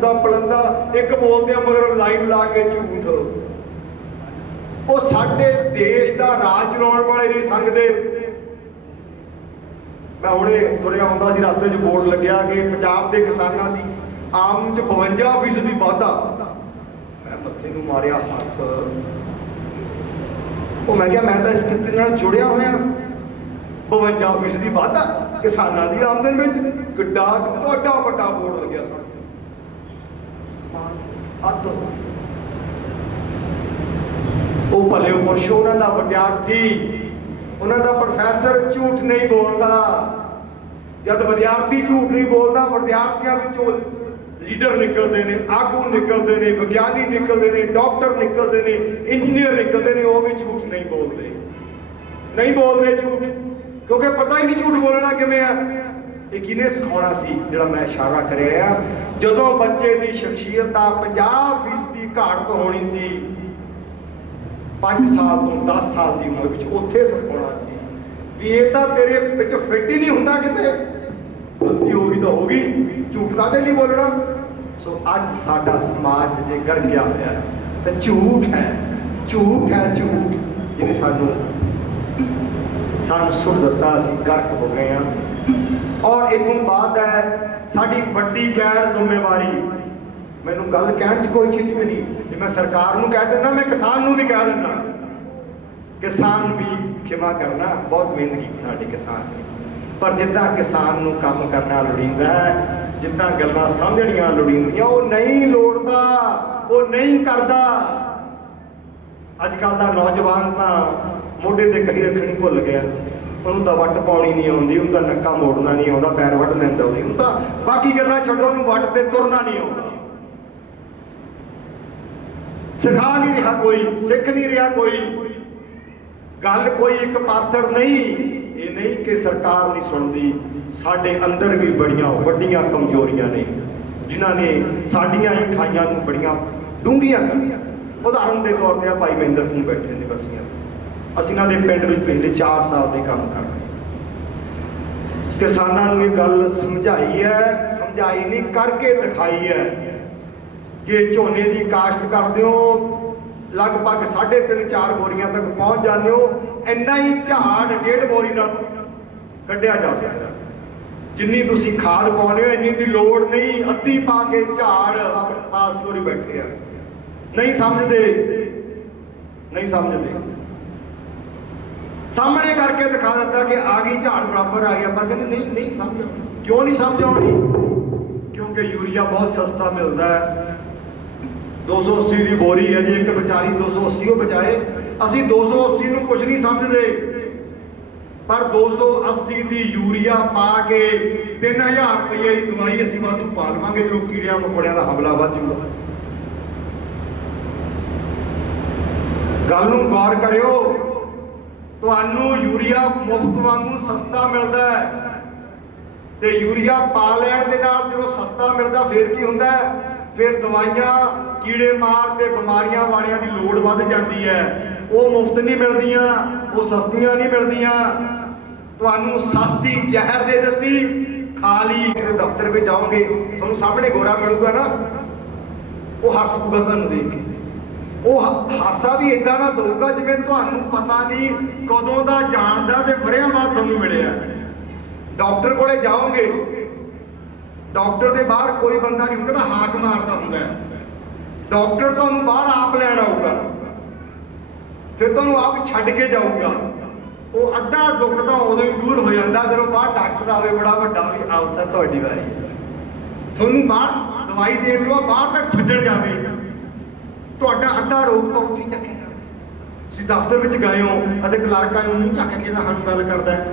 दा पलंदा, एक बोलदे मगर लाइन ला के झूठ। वो साडे देश का राज चलाउण वाले नहीं संगदे। मैं हुणे तुरिया आउंदा सी, रस्ते 'च बोर्ड लग्या कि पंजाब के किसानां दी आम च 52% वाधा। मैं मत्थे नूं मारिया हत्थ, वो मैं क्या, मैं तो इस किते नाल जुड़िया होया। 52% वाधा किसानां दी आमदन में, किड्डा एड्डा वड्डा बोर्ड लग्या साडे हद। वो भले पुरुष, उन्हों का विद्यार्थी, उन्हों का प्रोफैसर झूठ नहीं बोलता। जब विद्यार्थी झूठ नहीं बोलता, विद्यार्थियों विचों लीडर निकलते हैं, आगू निकलते हैं, विज्ञानी निकलते हैं, डॉक्टर निकलते हैं, इंजीनियर निकलते हैं। वो भी झूठ नहीं बोलते झूठ, क्योंकि पता ही नहीं झूठ बोलना किवें है। ये किने सिखाउणा सी, जिहड़ा मैं इशारा करिया, जदों बच्चे की शख्सियत 50% घाट होनी सी 5 साल तो 10 साल की उम्र में, उत्थे सिखाउणा सी भी ये तो तेरे विच फिट ही नहीं हुंदा, किते गलती हो गई तो हो गई, झूठ काहदे नहीं बोलना। सो अज साडा समाज जे गरगिया होया है तो झूठ है जिन्हें सानू सुर दिता, असीं गर्क हो गए हैं। और एक बाद है साडी वड्डी गैर जिम्मेवारी। मैनूं गल कहण च कोई चीज भी नहीं, जे मैं सरकार नूं कह दिंदा, मैं किसान नूं भी कह दिंदा। किसान भी खिमा करना, बहुत मेहनत की साडे किसान ने, पर जिद्दां किसान नूं काम करना लोड़ींदा, जिद्दां गल्लां समझणियां लोड़ींदियां, वो नहीं लोड़दा, वो नहीं करदा। अजकल दा नौजवान तां मोढे ते कही रखनी भुल गया, उन्होंने तो वट पाउणी नहीं आती, उन्होंने तो नक्का मोड़ना नहीं आता, पैर वट लैंदा नहीं, उन्होंने तो बाकी गल्लां छड्डो, उन्होंने वट ते तुरना नहीं आता। सिखा नहीं रहा कोई, सिख नहीं रहा कोई, गल कोई एक पासड़ नहीं। ये नहीं कि सरकार नहीं सुनती, साडे अंदर भी बड़ियां वड्डियां कमजोरियां ने, जिन्हां ने साडियां ही खाइयां नूं बड़ियां डूंघियां करदियां। उदाहरण के तौर पर भाई महेंद्र सिंह बैठे ने बसियां, असीं इन्हां दे पिंड विच पिछले 4 साल के काम कर रहे, किसानां नूं ये गल समझाई है, समझाई नहीं करके दिखाई है कि झोने की काश्त करते हो लगभग 3.5-4 बोरियां तक पहुँच जाते हो, इन्ना ही झाड़ 1.5 बोरी नाल कढ़िया जा सकता। जिन्नी तुसीं खाद पाउंदे हो इन्नी दी लोड़ नहीं, अद्धी पा के झाड़ पास होरी बैठे आ, नहीं समझते सामने करके दिखा दिता कि आ गई झाड़ बराबर आ गया, पर कहते नहीं समझ। क्यों नहीं समझ आनी? क्योंकि यूरिया बहुत सस्ता मिलता है, 280 की बोरी है, जी एक बेचारी 280 को बचाए, असी 280 नूं कुछ नहीं समझते, पर 280 की यूरिया पा के 3000 रुपये की दवाई असी वाधू पा लवांगे जो कीड़िया मकोड़िया का हमला वध जूगा। गल नूं गौर करियो, तुहानू यूरिया मुफ्त वांगू सस्ता मिलता है, तो यूरिया पा लैण दे नाल जो सस्ता मिलता फिर की हुंदा है, फिर दवाइयां कीड़े मार ते बीमारियां वालियां दी लोड़ वध जाती है, वो मुफ्त नहीं मिलदियां, वो सस्तियां नहीं मिलदियां। ਤੁਹਾਨੂੰ ਸਸਤੀ ਜ਼ਹਿਰ ਦੇ ਦਿੱਤੀ, ਖਾ ਲਈ। ਕਿਸੇ ਦਫ਼ਤਰ ਵਿੱਚ ਜਾਓਗੇ, ਤੁਹਾਨੂੰ ਸਾਹਮਣੇ ਗੋਰਾ ਮਿਲੂਗਾ ਨਾ, ਉਹ ਹੱਸੂਗਾ ਤੁਹਾਨੂੰ ਦੇਖ ਕੇ। ਉਹ ਹਾਸਾ ਵੀ ਇਦਾਂ ਦਾ ਦਊਗਾ ਜਿਵੇਂ ਤੁਹਾਨੂੰ ਪਤਾ ਨਹੀਂ ਕਦੋਂ ਦਾ ਜਾਣਦਾ ਤੇ ਵਰਿਆਂ ਬਾਅਦ ਤੁਹਾਨੂੰ ਮਿਲਿਆ। ਡਾਕਟਰ ਕੋਲੇ ਜਾਓਗੇ, ਡਾਕਟਰ ਦੇ ਬਾਹਰ ਕੋਈ ਬੰਦਾ ਨਹੀਂ ਹੁੰਦਾ, ਹਾਕ ਮਾਰਦਾ ਹੁੰਦਾ। ਡਾਕਟਰ ਤੁਹਾਨੂੰ ਬਾਹਰ ਆਪ ਲੈਣ ਆਊਗਾ, ਫਿਰ ਤੁਹਾਨੂੰ ਆਪ ਛੱਡ ਕੇ ਜਾਊਗਾ। ਉਹ ਅੱਧਾ ਦੁੱਖ ਤਾਂ ਉਦੋਂ ਹੀ ਦੂਰ ਹੋ ਜਾਂਦਾ ਜਦੋਂ ਬਾਹਰ ਡਾਕਟਰ ਆਵੇ, ਬੜਾ ਵੱਡਾ ਵੀ ਆਓ ਸਰ ਤੁਹਾਡੀ ਵਾਰੀ, ਤੁਹਾਨੂੰ ਬਾਹਰ ਦਵਾਈ ਦੇਣ ਤੋਂ ਬਾਹਰ ਤੱਕ ਛੱਡਣ ਜਾਵੇ, ਤੁਹਾਡਾ ਅੱਧਾ ਰੋਗ ਤਾਂ ਉੱਥੇ ਚੱਕਿਆ ਜਾਂਦਾ। ਤੁਸੀਂ ਦਫ਼ਤਰ ਵਿੱਚ ਗਏ ਹੋ ਅਤੇ ਕਲਰਕਾਂ ਨੂੰ ਮੂੰਹ ਚੱਕ ਕੇ ਸਾਨੂੰ ਗੱਲ ਕਰਦਾ ਹੈ,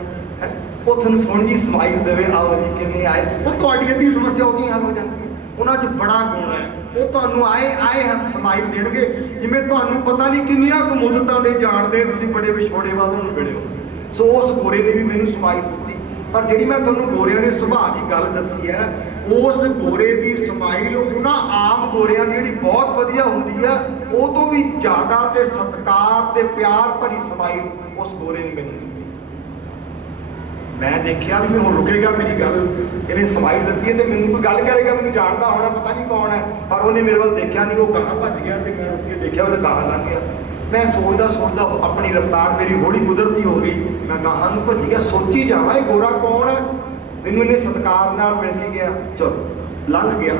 ਉਹ ਤੁਹਾਨੂੰ ਸੁਣ ਜੀ ਸਮਾਈਲ ਦੇਵੇ, ਆਓ ਜੀ ਕਿਵੇਂ ਆਏ, ਉਹ ਤੁਹਾਡੀ ਅੱਧੀ ਸਮੱਸਿਆ ਉਹਦੀ ਹੱਲ ਹੋ ਜਾਂਦੀ ਹੈ। ਉਹਨਾਂ 'ਚ ਬੜਾ ਗੁਣ ਹੈ, ਉਹ ਤੁਹਾਨੂੰ ਆਏ ਸਮਾਈਲ ਦੇਣਗੇ ਜਿਵੇਂ ਤੁਹਾਨੂੰ ਪਤਾ ਨਹੀਂ ਕਿੰਨੀਆਂ ਕੁ ਮੁੱਦਤਾਂ ਦੇ ਜਾਣਦੇ ਤੁਸੀਂ ਬੜੇ ਵਿਛੋੜੇ ਵੱਲ ਨੂੰ ਮਿਲੇ ਹੋ। ਸੋ ਉਸ ਗੋਰੇ ਨੇ ਵੀ ਮੈਨੂੰ ਸਮਾਈਲ ਦਿੱਤੀ। ਪਰ ਜਿਹੜੀ ਮੈਂ ਤੁਹਾਨੂੰ ਗੋਰਿਆਂ ਦੇ ਸੁਭਾਅ ਦੀ ਗੱਲ ਦੱਸੀ ਹੈ, ਉਸ ਗੋਰੇ ਦੀ ਸਮਾਈਲ ਉਹਨਾਂ ਆਮ ਗੋਰਿਆਂ ਦੀ ਜਿਹੜੀ ਬਹੁਤ ਵਧੀਆ ਹੁੰਦੀ ਹੈ, ਉਹ ਤੋਂ ਵੀ ਜ਼ਿਆਦਾ ਤੇ ਸਤਿਕਾਰ ਤੇ ਪਿਆਰ ਭਰੀ ਸਮਾਈਲ ਉਸ ਗੋਰੇ ਨੇ ਮੈਨੂੰ ਦਿੱਤੀ। ਮੈਂ ਦੇਖਿਆ ਵੀ ਮੈਂ ਹੁਣ ਰੁਕੇਗਾ ਮੇਰੀ ਗੱਲ, ਇਹਨੇ ਸਮਾਈਲ ਦਿੱਤੀ ਹੈ ਤੇ ਮੈਨੂੰ ਕੋਈ ਗੱਲ ਕਰੇਗਾ, ਮੈਨੂੰ ਜਾਣਦਾ ਹੋਣਾ, ਪਤਾ ਨਹੀਂ ਕੌਣ ਹੈ, ਪਰ ਉਹਨੇ ਮੇਰੇ ਵੱਲ ਦੇਖਿਆ ਨਹੀਂ, ਉਹ ਗਾਹਾਂ ਭੱਜ ਗਿਆ ਤੇ ਮੈਂ ਰੁਕ ਕੇ ਦੇਖਿਆ ਉਹਦਾ ਗਾਹਾਂ ਲੰਘ ਗਿਆ। ਮੈਂ ਸੋਚਦਾ ਆਪਣੀ ਰਫ਼ਤਾਰ ਮੇਰੀ ਹੌਲੀ ਕੁਦਰਤੀ ਹੋ ਗਈ, ਮੈਂ ਗਾਹਾਂ ਨੂੰ ਭੱਜ ਗਿਆ, ਸੋਚੀ ਜਾਵਾਂ ਇਹ ਗੋਰਾ ਕੌਣ ਹੈ, ਮੈਨੂੰ ਇਹਨੇ ਸਤਿਕਾਰ ਨਾਲ ਮਿਲ ਕੇ ਗਿਆ, ਚਲੋ ਲੰਘ ਗਿਆ।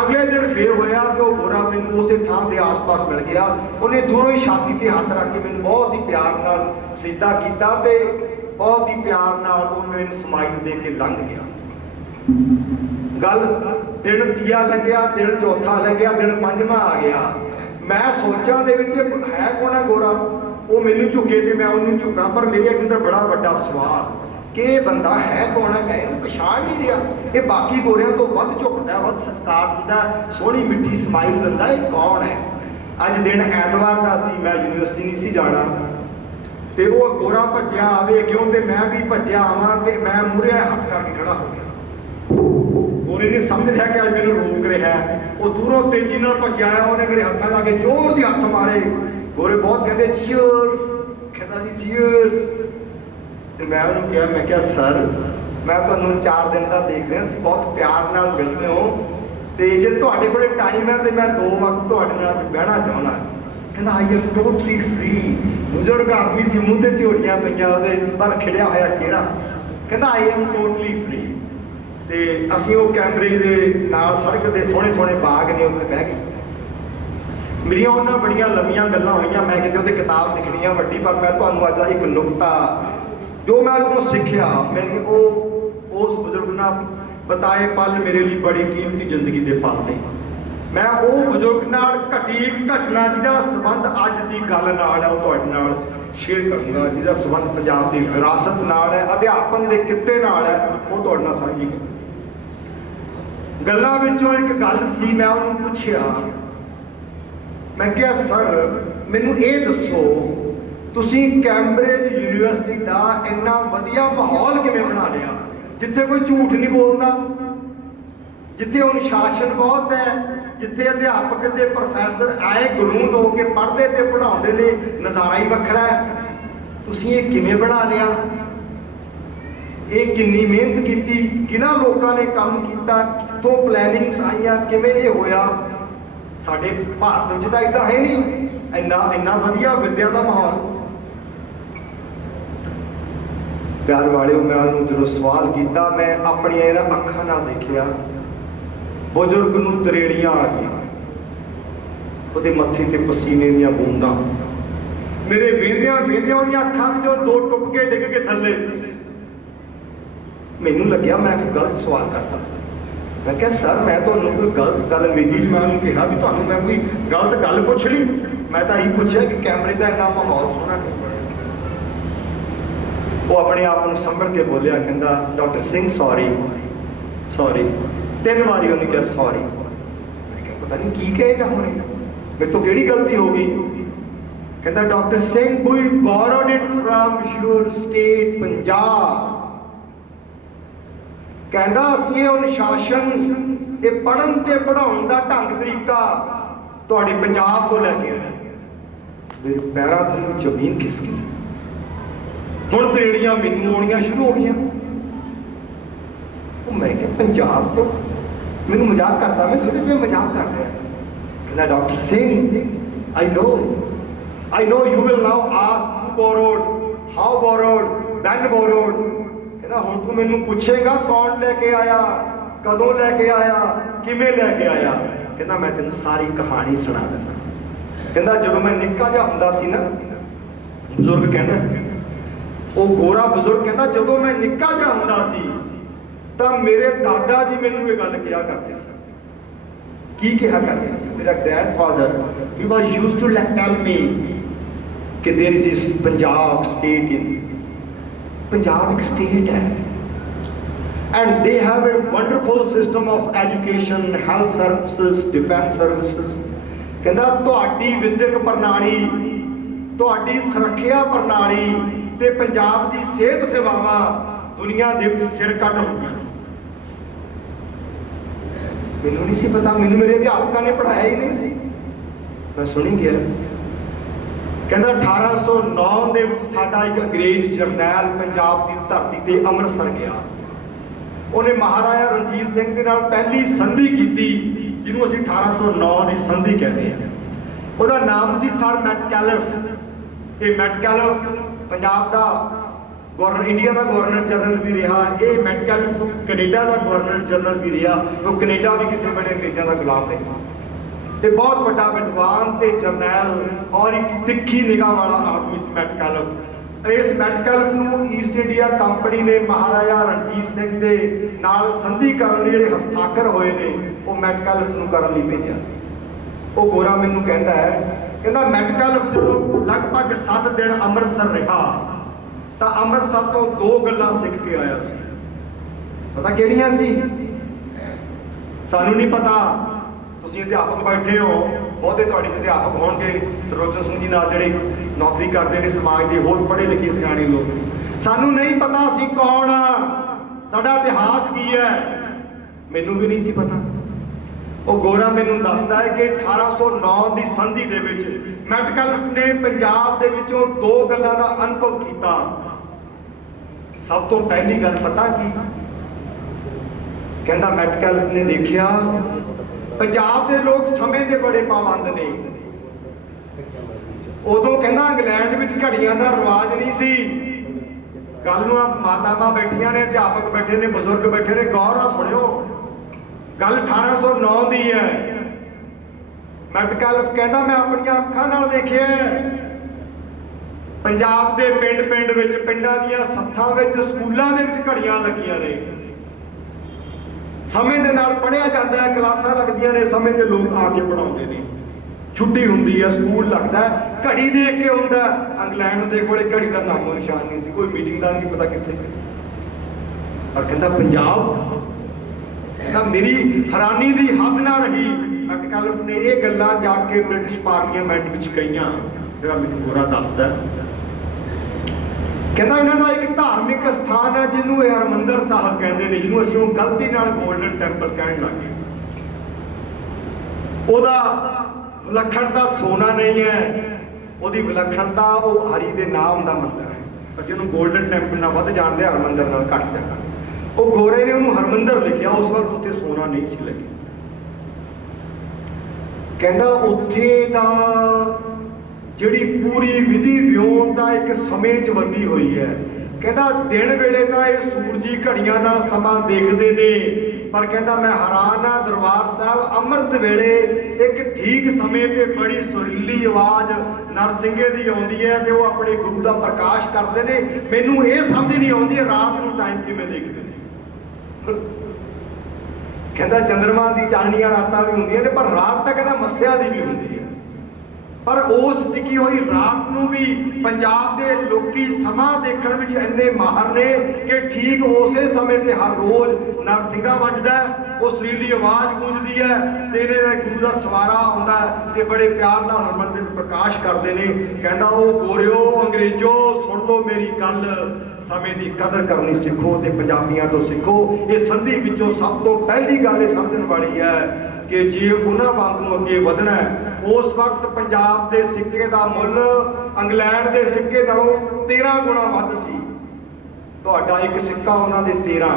ਅਗਲੇ ਦਿਨ ਫੇਰ ਹੋਇਆ ਤੇ ਉਹ ਗੋਰਾ ਮੈਨੂੰ ਉਸੇ ਥਾਂ ਦੇ ਆਸ-ਪਾਸ ਮਿਲ ਗਿਆ। ਉਹਨੇ ਦੂਰੋਂ ਹੀ ਛਾਤੀ ਤੇ ਹੱਥ ਰੱਖ ਕੇ ਮੈਨੂੰ ਬਹੁਤ ਹੀ ਪਿਆਰ ਨਾਲ ਸਿੱਧਾ ਕੀਤਾ ਤੇ ਬਹੁਤ ਹੀ ਪਿਆਰ ਨਾਲ ਉਹ ਮੈਨੂੰ ਸਮਾਈਲ ਦੇ ਕੇ ਲੰਘ ਗਿਆ। ਗੱਲ ਦਿਨ ਤੀਆ ਲੰਘਿਆ, ਦਿਨ ਚੌਥਾ ਲੰਘਿਆ, ਦਿਨ ਪੰਜਵਾਂ ਆ ਗਿਆ। ਮੈਂ ਸੋਚਾਂ ਦੇ ਵਿੱਚ ਹੈ ਕੌਣ ਹੈ ਗੋਰਾ, ਉਹ ਮੈਨੂੰ ਝੁਕੇ ਤੇ ਮੈਂ ਉਹਨੂੰ ਝੁਕਾਂ, ਪਰ ਮੇਰੇ ਅੰਦਰ ਬੜਾ ਵੱਡਾ ਸਵਾਲ ਕਿ ਇਹ ਬੰਦਾ ਹੈ ਕੌਣ ਹੈ, ਮੈਂ ਇਹਨੂੰ ਪਛਾਣ ਨਹੀਂ ਰਿਹਾ। ਇਹ ਬਾਕੀ ਗੋਰਿਆਂ ਤੋਂ ਵੱਧ ਝੁਕਦਾ, ਵੱਧ ਸਤਿਕਾਰ ਦਿੰਦਾ, ਸੋਹਣੀ ਮਿੱਠੀ ਸਮਾਈਲ ਦਿੰਦਾ, ਇਹ ਕੌਣ ਹੈ। ਅੱਜ ਦਿਨ ਐਤਵਾਰ ਦਾ ਸੀ, ਮੈਂ ਯੂਨੀਵਰਸਿਟੀ ਨਹੀਂ ਸੀ ਜਾਣਾ ਤੇ ਉਹ ਗੋਰਾ ਭੱਜਿਆ ਆਵੇ ਕਿਉਂ ਤੇ ਮੈਂ ਵੀ ਭੱਜਿਆ ਆਵਾਂ ਤੇ ਮੈਂ ਮੂਹਰੇ ਹੱਥ ਕਰਕੇ ਖੜਾ ਹੋ ਗਿਆ। ਗੋਰੇ ਨੇ ਸਮਝ ਲਿਆ ਕਿ ਅੱਜ ਮੈਨੂੰ ਰੋਕ ਰਿਹਾ, ਉਹ ਦੂਰੋਂ ਤੇਜ਼ੀ ਨਾਲ ਭੱਜਿਆ ਆਇਆ, ਉਹਨੇ ਮੇਰੇ ਹੱਥਾਂ ਲਾ ਕੇ ਜ਼ੋਰ ਦੀ ਹੱਥ ਮਾਰੇ। ਗੋਰੇ ਬਹੁਤ ਕਹਿੰਦੇ ਚੀਅਰਸ, ਕਹਿੰਦਾ ਜੀ ਚੀਅਰਸ। ਤੇ ਮੈਂ ਉਹਨੂੰ ਕਿਹਾ, ਮੈਂ ਕਿਹਾ ਸਰ ਮੈਂ ਤੁਹਾਨੂੰ 4 ਦਿਨ ਦਾ ਦੇਖ ਰਿਹਾ ਸੀ, ਬਹੁਤ ਪਿਆਰ ਨਾਲ ਮਿਲਦੇ ਹੋ ਤੇ ਜੇ ਤੁਹਾਡੇ ਕੋਲ ਟਾਈਮ ਹੈ ਤੇ ਮੈਂ 2 ਵਕਤ ਤੁਹਾਡੇ ਨਾਲ ਅੱਜ ਬਹਿਣਾ ਚਾਹੁੰਦਾ। ਕਹਿੰਦਾ ਆਈ ਐਮ ਟੋਟਲੀ ਫ੍ਰੀ। ਬਜ਼ੁਰਗ ਆਦਮੀ ਸੀ, ਮੂੰਹ ਤੇ ਝੋਲੀਆਂ ਪਈਆਂ ਉਹਦੇ, ਪਰ ਖਿੜਿਆ ਹੋਇਆ ਚਿਹਰਾ। ਕਹਿੰਦਾ ਆਈ ਐਮ ਟੋਟਲੀ ਫ੍ਰੀ। ਤੇ ਅਸੀਂ ਉਹ ਕੈਮਰੇ ਦੇ ਨਾਲ ਸੜਕ ਦੇ ਸੋਹਣੇ ਬਾਗ ਨੇ, ਉੱਥੇ ਬਹਿ ਗਏ। ਮੇਰੀਆਂ ਉਹਨਾਂ ਬੜੀਆਂ ਲੰਮੀਆਂ ਗੱਲਾਂ ਹੋਈਆਂ, ਮੈਂ ਕਿਤੇ ਉਹਦੇ ਕਿਤਾਬ ਲਿਖਣੀ ਆ ਵੱਡੀ, ਪਰ ਮੈਂ ਤੁਹਾਨੂੰ ਅੱਜ ਦਾ ਇੱਕ ਨੁਕਤਾ ਜੋ ਮੈਂ ਉਹਨੂੰ ਸਿੱਖਿਆ, ਮੈਨੂੰ ਉਸ ਬਜ਼ੁਰਗ ਨਾਲ ਬਤਾਏ ਪਲ ਮੇਰੇ ਲਈ ਬੜੀ ਕੀਮਤੀ ਜ਼ਿੰਦਗੀ ਦੇ ਪਲ ਨੇ। ਮੈਂ ਉਹ ਬਜ਼ੁਰਗ ਨਾਲ ਘਟੀ ਇੱਕ ਘਟਨਾ ਜਿਹਦਾ ਸੰਬੰਧ ਅੱਜ ਦੀ ਗੱਲ ਨਾਲ ਹੈ, ਉਹ ਤੁਹਾਡੇ ਨਾਲ ਸ਼ੇਅਰ ਕਰਾਂਗਾ, ਜਿਹਦਾ ਸੰਬੰਧ ਪੰਜਾਬ ਦੀ ਵਿਰਾਸਤ ਨਾਲ ਹੈ, ਅਧਿਆਪਨ ਦੇ ਕਿੱਤੇ ਨਾਲ ਹੈ, ਉਹ ਤੁਹਾਡੇ ਨਾਲ ਸਾਂਝੀ ਕਰਾਂਗਾ। ਗੱਲਾਂ ਵਿੱਚੋਂ ਇੱਕ ਗੱਲ ਸੀ, ਮੈਂ ਉਹਨੂੰ ਪੁੱਛਿਆ, ਮੈਂ ਕਿਹਾ ਸਰ ਮੈਨੂੰ ਇਹ ਦੱਸੋ ਤੁਸੀਂ ਕੈਂਬਰਿਜ ਯੂਨੀਵਰਸਿਟੀ ਦਾ ਇੰਨਾ ਵਧੀਆ ਮਾਹੌਲ ਕਿਵੇਂ ਬਣਾ ਲਿਆ, ਜਿੱਥੇ ਕੋਈ ਝੂਠ ਨਹੀਂ ਬੋਲਦਾ, ਜਿੱਥੇ ਅਨੁਸ਼ਾਸਨ ਬਹੁਤ ਹੈ, ਜਿੱਥੇ ਅਧਿਆਪਕ ਤੇ ਪ੍ਰੋਫੈਸਰ ਆਏ ਗਲੂੰਦ ਹੋ ਕੇ ਪੜ੍ਹਦੇ ਤੇ ਪੜ੍ਹਾਉਂਦੇ ਨੇ, ਨਜ਼ਾਰਾ ਹੀ ਵੱਖਰਾ ਹੈ। ਤੁਸੀਂ ਇਹ ਕਿਵੇਂ ਬਣਾ ਲਿਆ, ਇਹ ਕਿੰਨੀ ਮਿਹਨਤ ਕੀਤੀ, ਕਿਹਨਾਂ ਲੋਕਾਂ ਨੇ ਕੰਮ ਕੀਤਾ, ਕਿੱਥੋਂ ਪਲੈਨਿੰਗਸ ਆਈਆਂ, ਕਿਵੇਂ ਇਹ ਹੋਇਆ। ਸਾਡੇ ਭਾਰਤ ਵਿੱਚ ਤਾਂ ਇਦਾਂ ਹੈ ਨਹੀਂ, ਇੰਨਾ ਵਧੀਆ ਵਿੱਦਿਆ ਦਾ ਮਾਹੌਲ। ਪਿਆਰ ਵਾਲਿਓ, ਮੈਂ ਉਹਨੂੰ ਜਦੋਂ ਸਵਾਲ ਕੀਤਾ, ਮੈਂ ਆਪਣੀਆਂ ਇਹਨਾਂ ਅੱਖਾਂ ਨਾਲ ਦੇਖਿਆ, ਬਜ਼ੁਰਗ ਨੂੰ ਤਰੇੜੀਆਂ ਆ ਗਈਆਂ, ਉਹਦੇ ਮੱਥੇ ਤੇ ਪਸੀਨੇ ਦੀਆਂ ਬੂੰਦਾਂ, ਮੇਰੇ ਵੇਂਦਿਆਂ ਉਹਦੀਆਂ ਅੱਖਾਂ ਵਿੱਚੋਂ 2 ਟੁਪਕੇ ਡਿੱਗ ਕੇ ਥੱਲੇ। ਮੈਨੂੰ ਲੱਗਿਆ ਮੈਂ ਕੋਈ ਗਲਤ ਸਵਾਲ ਕਰਦਾ। ਮੈਂ ਕਿਹਾ ਸਰ ਮੈਂ ਤੁਹਾਨੂੰ ਕੋਈ ਗਲਤ ਗੱਲ, ਅੰਗਰੇਜ਼ੀ 'ਚ ਮੈਂ ਉਹਨੂੰ ਕਿਹਾ ਵੀ ਤੁਹਾਨੂੰ ਮੈਂ ਕੋਈ ਗਲਤ ਗੱਲ ਪੁੱਛ ਲਈ, ਮੈਂ ਤਾਂ ਇਹੀ ਪੁੱਛਿਆ ਕਿ ਕੈਮਰੇ ਦਾ ਇੰਨਾ ਮਾਹੌਲ ਸੋਹਣਾ ਕਿਉਂ ਬਣਿਆ। ਉਹ ਆਪਣੇ ਆਪ ਨੂੰ ਸੰਭਲ ਕੇ ਬੋਲਿਆ, ਕਹਿੰਦਾ ਡਾਕਟਰ ਸਿੰਘ ਸੌਰੀ 3 ਵਾਰੀ ਉਹਨੇ ਕਿਹਾ ਸੌਰੀ। ਮੈਂ ਕਿਹਾ ਪਤਾ ਨਹੀਂ ਕੀ ਕਹੇਗਾ ਹੁਣ, ਮੇਰੇ ਤੋਂ ਕਿਹੜੀ ਗਲਤੀ ਹੋ ਗਈ। ਕਹਿੰਦਾ doctor Singh we borrowed it from your state Punjab. ਕਹਿੰਦਾ ਅਸੀਂ ਇਹ ਅਨੁਸ਼ਾਸਨ, ਇਹ ਪੜ੍ਹਨ ਤੇ ਪੜ੍ਹਾਉਣ ਦਾ ਢੰਗ ਤਰੀਕਾ ਤੁਹਾਡੇ ਪੰਜਾਬ ਤੋਂ ਲੈ ਕੇ ਆਏ। ਮੇਰੇ ਪੈਰਾਂ ਥੱਲੇ ਜ਼ਮੀਨ ਖਿਸਕੀ। ਹੁਣ ਤਰੇੜੀਆਂ ਮੈਨੂੰ ਆਉਣੀਆਂ ਸ਼ੁਰੂ ਹੋ ਗਈਆਂ। ਉਹ ਮੈਂ ਕਿਹਾ ਪੰਜਾਬ ਤੋਂ ਮੈਨੂੰ ਮਜ਼ਾਕ ਕਰਦਾ, ਮੈਂ ਸੋਚਿਆ ਜਿਵੇਂ ਮਜ਼ਾਕ ਕਰ ਰਿਹਾ। ਕਹਿੰਦਾ doctor Singh, I know you will now ask who borrowed, how borrowed, when borrowed। ਕਹਿੰਦਾ ਹੁਣ ਤੂੰ ਮੈਨੂੰ ਪੁੱਛੇਗਾ ਕੌਣ ਲੈ ਕੇ ਆਇਆ, ਕਦੋਂ ਲੈ ਕੇ ਆਇਆ, ਕਿਵੇਂ ਲੈ ਕੇ ਆਇਆ। ਕਹਿੰਦਾ ਮੈਂ ਤੈਨੂੰ ਸਾਰੀ ਕਹਾਣੀ ਸੁਣਾ ਦਿੰਦਾ। ਕਹਿੰਦਾ ਜਦੋਂ ਮੈਂ ਨਿੱਕਾ ਜਿਹਾ ਹੁੰਦਾ ਸੀ ਨਾ, ਬਜ਼ੁਰਗ ਕਹਿੰਦਾ, ਉਹ ਗੋਰਾ ਬਜ਼ੁਰਗ ਕਹਿੰਦਾ, ਜਦੋਂ ਮੈਂ ਨਿੱਕਾ ਜਿਹਾ ਹੁੰਦਾ ਸੀ ਤਾਂ ਮੇਰੇ ਦਾਦਾ ਜੀ ਮੈਨੂੰ ਇਹ ਗੱਲ ਕਿਹਾ ਕਰਦੇ ਸੀ। ਕੀ ਕਿਹਾ ਕਰਦੇ ਸੀ? ਮੇਰਾ grandfather he was used to tell me ਕਿ there is this Punjab state in, Punjab ਇੱਕ ਸਟੇਟ ਹੈ and they have a wonderful system of education, health services, defense services। ਕਹਿੰਦਾ ਤੁਹਾਡੀ ਵਿਦਿਅਕ ਪ੍ਰਣਾਲੀ, ਤੁਹਾਡੀ ਸੁਰੱਖਿਆ ਪ੍ਰਣਾਲੀ ਤੇ ਪੰਜਾਬ ਦੀ ਸਿਹਤ ਸੇਵਾਵਾਂ ਦੁਨੀਆ ਦੇ ਵਿੱਚ ਸਿਰ ਕੱਢ ਹੁੰਦੀਆਂ ਸੀ। ਮੈਨੂੰ ਨਹੀਂ ਸੀ ਪਤਾ, ਮੈਨੂੰ ਮੇਰੇ ਅਧਿਆਪਕਾਂ ਨੇ ਪੜ੍ਹਾਇਆ ਹੀ ਨਹੀਂ ਸੀ, ਮੈਂ ਸੁਣੀ ਗਿਆ। ਕਹਿੰਦਾ 1809 ਦੇ ਵਿੱਚ ਸਾਡਾ ਇੱਕ ਅੰਗਰੇਜ਼ ਜਰਨੈਲ ਪੰਜਾਬ ਦੀ ਧਰਤੀ ਤੇ ਅੰਮ੍ਰਿਤਸਰ ਗਿਆ। ਉਹਨੇ ਮਹਾਰਾਜਾ ਰਣਜੀਤ ਸਿੰਘ ਦੇ ਨਾਲ ਪਹਿਲੀ ਸੰਧੀ ਕੀਤੀ, ਜਿਹਨੂੰ ਅਸੀਂ 1809 ਦੀ ਸੰਧੀ ਕਹਿੰਦੇ ਹਾਂ। ਉਹਦਾ ਨਾਮ ਸੀ ਸਰ ਮੈਟਕੈਲਫ। ਇਹ ਮੈਟਕੈਲਫ ਪੰਜਾਬ ਦਾ ਗਵਰਨਰ, ਇੰਡੀਆ ਦਾ ਗਵਰਨਰ ਜਨਰਲ ਵੀ ਰਿਹਾ। ਇਹ ਮੈਟਕੈਲਫ ਕੈਨੇਡਾ ਦਾ ਗਵਰਨਰ ਜਨਰਲ ਵੀ ਰਿਹਾ। ਉਹ ਕੈਨੇਡਾ ਵੀ ਕਿਸੇ ਵੇਲੇ ਅੰਗਰੇਜ਼ਾਂ ਦਾ ਗੁਲਾਮ ਰਿਹਾ। ਇਹ ਬਹੁਤ ਵੱਡਾ ਵਿਦਵਾਨ ਤੇ ਜਰਨੈਲ ਔਰ ਇੱਕ ਤਿੱਖੀ ਨਿਗਾਹ ਵਾਲਾ ਆਦਮੀ ਸੀ ਮੈਟਕੈਲਫ। ਇਸ ਮੈਟਕੈਲਫ ਨੂੰ ਈਸਟ ਇੰਡੀਆ ਕੰਪਨੀ ਨੇ ਮਹਾਰਾਜਾ ਰਣਜੀਤ ਸਿੰਘ ਦੇ ਨਾਲ ਸੰਧੀ ਕਰਨ ਲਈ ਜਿਹੜੇ ਹਸਤਾਖਰ ਹੋਏ ਨੇ, ਉਹ ਮੈਟਕੈਲਫ ਨੂੰ ਕਰਨ ਲਈ ਭੇਜਿਆ ਸੀ। ਉਹ ਗੋਰਾ ਮੈਨੂੰ ਕਹਿੰਦਾ ਹੈ, ਕਹਿੰਦਾ ਮੈਟਕੈਲਫ ਜਦੋਂ ਲਗਭਗ 7 ਦਿਨ ਅੰਮ੍ਰਿਤਸਰ ਰਿਹਾ ਤਾਂ ਅੰਮ੍ਰਿਤਸਰ ਤੋਂ 2 ਗੱਲਾਂ ਸਿੱਖ ਕੇ ਆਇਆ ਸੀ। ਪਤਾ ਕਿਹੜੀਆਂ ਸੀ? ਸਾਨੂੰ ਨਹੀਂ ਪਤਾ। ਤੁਸੀਂ ਅਧਿਆਪਕ ਬੈਠੇ ਹੋ, ਬਹੁਤੇ ਤੁਹਾਡੇ ਅਧਿਆਪਕ ਹੋਣਗੇ ਤਰਲੋਚਨ ਸਿੰਘ ਜੀ ਨਾਲ ਜਿਹੜੇ ਨੌਕਰੀ ਕਰਦੇ ਨੇ ਸਮਾਜ ਦੇ, ਹੋਰ ਪੜ੍ਹੇ ਲਿਖੇ ਸਿਆਣੇ ਲੋਕ। ਸਾਨੂੰ ਨਹੀਂ ਪਤਾ ਅਸੀਂ ਕੌਣ ਆ, ਸਾਡਾ ਇਤਿਹਾਸ ਕੀ ਹੈ, ਮੈਨੂੰ ਵੀ ਨਹੀਂ ਸੀ ਪਤਾ। ਉਹ ਗੋਰਾ ਮੈਨੂੰ ਦੱਸਦਾ ਹੈ ਕਿ 1809 ਦੀ ਸੰਧੀ ਦੇ ਵਿੱਚ ਮੈਟਕੈਲਫ ਨੇ ਪੰਜਾਬ ਦੇ ਵਿੱਚੋਂ 2 ਗੱਲਾਂ ਦਾ ਅਨੁਭਵ ਕੀਤਾ। ਸਭ ਤੋਂ ਪਹਿਲੀ ਗੱਲ ਪਤਾ ਕੀ? ਕਹਿੰਦਾ ਮੈਟਕੈਲਫ ਨੇ ਦੇਖਿਆ ਪੰਜਾਬ ਦੇ ਲੋਕ ਸਮੇਂ ਦੇ ਬੜੇ ਪਾਬੰਦ ਨੇ। ਉਦੋਂ ਕਹਿੰਦਾ ਇੰਗਲੈਂਡ ਵਿੱਚ ਘੜੀਆਂ ਦਾ ਰਿਵਾਜ ਨਹੀਂ ਸੀ। ਗੱਲ ਨੂੰ ਮਾਤਾਵਾਂ ਬੈਠੀਆਂ ਨੇ, ਅਧਿਆਪਕ ਬੈਠੇ ਨੇ, ਬਜ਼ੁਰਗ ਬੈਠੇ ਨੇ, ਗੌਰ ਨਾਲ ਸੁਣਿਓ। ਗੱਲ 1809 ਦੀ ਹੈ। ਮੈਟਕੈਲਫ ਕਹਿੰਦਾ ਮੈਂ ਆਪਣੀਆਂ ਅੱਖਾਂ ਨਾਲ ਦੇਖਿਆ ਪੰਜਾਬ ਦੇ ਪਿੰਡ ਵਿੱਚ, ਪਿੰਡਾਂ ਦੀਆਂ ਸੱਥਾਂ ਵਿੱਚ, ਸਕੂਲਾਂ ਦੇ ਵਿੱਚ ਘੜੀਆਂ ਲੱਗੀਆਂ ਨੇ। ਸਮੇਂ ਦੇ ਨਾਲ ਪੜ੍ਹਿਆ ਜਾਂਦਾ ਹੈ, ਕਲਾਸਾਂ ਲੱਗਦੀਆਂ ਨੇ, ਸਮੇਂ ਦੇ ਲੋਕ ਆ ਕੇ ਪੜ੍ਹਾਉਂਦੇ ਨੇ। ਛੁੱਟੀ ਹੁੰਦੀ ਹੈ, ਸਕੂਲ ਲੱਗਦਾ, ਘੜੀ ਦੇਖ ਕੇ ਹੁੰਦਾ। ਇੰਗਲੈਂਡ ਦੇ ਕੋਲੇ ਘੜੀ ਦਾ ਨਾਮੋ ਨਿਸ਼ਾਨ ਨਹੀਂ ਸੀ, ਕੋਈ ਮੀਟਿੰਗ ਦਾ ਨਹੀਂ ਪਤਾ ਕਿੱਥੇ। ਪਰ ਕਹਿੰਦਾ ਪੰਜਾਬ, ਕਹਿੰਦਾ ਮੇਰੀ ਹੈਰਾਨੀ ਦੀ ਹੱਦ ਨਾ ਰਹੀ। ਮੈਟਕੈਲਫ ਨੇ ਇਹ ਗੱਲਾਂ ਜਾ ਕੇ ਬ੍ਰਿਟਿਸ਼ ਪਾਰਲੀਮੈਂਟ ਵਿੱਚ ਕਹੀਆਂ, ਜਿਹੜਾ ਮੈਨੂੰ ਗੋਰਾ ਦੱਸਦਾ। ਕਹਿੰਦਾ ਇਹਨਾਂ ਦਾ ਇੱਕ ਧਾਰਮਿਕ ਸਥਾਨ ਹੈ ਜਿਹਨੂੰ ਇਹ ਹਰਮੰਦਰ ਸਾਹਿਬ ਕਹਿੰਦੇ ਨੇ, ਜਿਹਨੂੰ ਅਸੀਂ ਹੁਣ ਗਲਤੀ ਨਾਲ ਗੋਲਡਨ ਟੈਂਪਲ ਕਹਿਣ ਲੱਗ ਗਏ। ਉਹਦਾ ਵਿਲੱਖਣਤਾ ਸੋਨਾ ਨਹੀਂ ਹੈ, ਉਹਦੀ ਵਿਲੱਖਣਤਾ ਉਹ ਹਰੀ ਦੇ ਨਾਮ ਦਾ ਮੰਦਰ ਹੈ। ਅਸੀਂ ਉਹਨੂੰ ਗੋਲਡਨ ਟੈਂਪਲ ਨਾਲ ਵੱਧ ਜਾਣਦੇ, ਹਰਮੰਦਰ ਨਾਲ ਘੱਟ ਜਾਣਦੇ। ਉਹ ਗੋਰੇ ਨੇ ਉਹਨੂੰ ਹਰਮੰਦਰ ਲਿਖਿਆ, ਉਸ ਵਕਤ ਉੱਥੇ ਸੋਨਾ ਨਹੀਂ ਸੀ ਲੱਗਿਆ। ਕਹਿੰਦਾ ਉੱਥੇ ਦਾ ਜਿਹੜੀ ਪੂਰੀ ਵਿਧੀ ਵਿਉਣ ਦਾ ਇੱਕ ਸਮੇਂ 'ਚ ਬੰਦੀ ਹੋਈ ਹੈ। ਕਹਿੰਦਾ ਦਿਨ ਵੇਲੇ ਤਾਂ ਇਹ ਸੂਰਜੀ ਘੜੀਆਂ ਨਾਲ ਸਮਾਂ ਦੇਖਦੇ ਨੇ, ਪਰ ਕਹਿੰਦਾ ਮੈਂ ਹੈਰਾਨ ਆ, ਦਰਬਾਰ ਸਾਹਿਬ ਅੰਮ੍ਰਿਤ ਵੇਲੇ ਇੱਕ ਠੀਕ ਸਮੇਂ ਤੇ ਬੜੀ ਸੁਰੀਲੀ ਆਵਾਜ਼ ਨਰਸਿੰਘੇ ਦੀ ਆਉਂਦੀ ਹੈ ਤੇ ਉਹ ਆਪਣੇ ਗੁਰੂ ਦਾ ਪ੍ਰਕਾਸ਼ ਕਰਦੇ ਨੇ। ਮੈਨੂੰ ਇਹ ਸਮਝ ਨਹੀਂ ਆਉਂਦੀ ਰਾਤ ਨੂੰ ਟਾਈਮ ਕਿਵੇਂ ਦੇਖਦੇ ਨੇ। ਕਹਿੰਦਾ ਚੰਦਰਮਾ ਦੀ ਚਾਨਣੀਆਂ ਰਾਤਾਂ ਵੀ ਹੁੰਦੀਆਂ ਨੇ, ਪਰ ਰਾਤ ਤਾਂ ਕਹਿੰਦਾ ਮੱਸਿਆ ਦੀ ਵੀ ਹੁੰਦੀ ਹੈ। ਪਰ ਉਸ ਟਿਕੀ ਹੋਈ ਰਾਤ ਨੂੰ ਵੀ ਪੰਜਾਬ ਦੇ ਲੋਕੀ ਸਮਾਂ ਦੇਖਣ ਵਿੱਚ ਇੰਨੇ ਮਾਹਰ ਨੇ ਕਿ ਠੀਕ ਉਸੇ ਸਮੇਂ ਤੇ ਹਰ ਰੋਜ਼ ਨਰਸਿੰਘਾ ਵੱਜਦਾ, ਉਹ ਸੁਰੀਲੀ ਆਵਾਜ਼ ਗੂੰਜਦੀ ਹੈ ਤੇ ਇਹਨੇ ਗੁਰੂ ਦਾ ਸਵਾਰਾ ਆਉਂਦਾ ਤੇ ਬੜੇ ਪਿਆਰ ਨਾਲ ਹਰਮੰਦਰ ਪ੍ਰਕਾਸ਼ ਕਰਦੇ ਨੇ। ਕਹਿੰਦਾ ਉਹ ਗੋਰਿਓ ਅੰਗਰੇਜ਼ੋ ਸੁਣ ਲਓ ਮੇਰੀ ਗੱਲ, ਸਮੇਂ ਦੀ ਕਦਰ ਕਰਨੀ ਸਿੱਖੋ ਤੇ ਪੰਜਾਬੀਆਂ ਤੋਂ ਸਿੱਖੋ। ਇਹ ਸੰਧੀ ਵਿੱਚੋਂ ਸਭ ਤੋਂ ਪਹਿਲੀ ਗੱਲ ਇਹ ਸਮਝਣ ਵਾਲੀ ਹੈ ਕਿ ਜੇ ਉਹਨਾਂ ਵਾਂਗ ਨੂੰ ਅੱਗੇ ਵਧਣਾ ਹੈ उस वक्त पंजाब के सिक्के का मुल इंग्लैंड के सिक्के नालों 13 गुणा वध सी। तुहाडा एक सिक्का उन्होंने 13।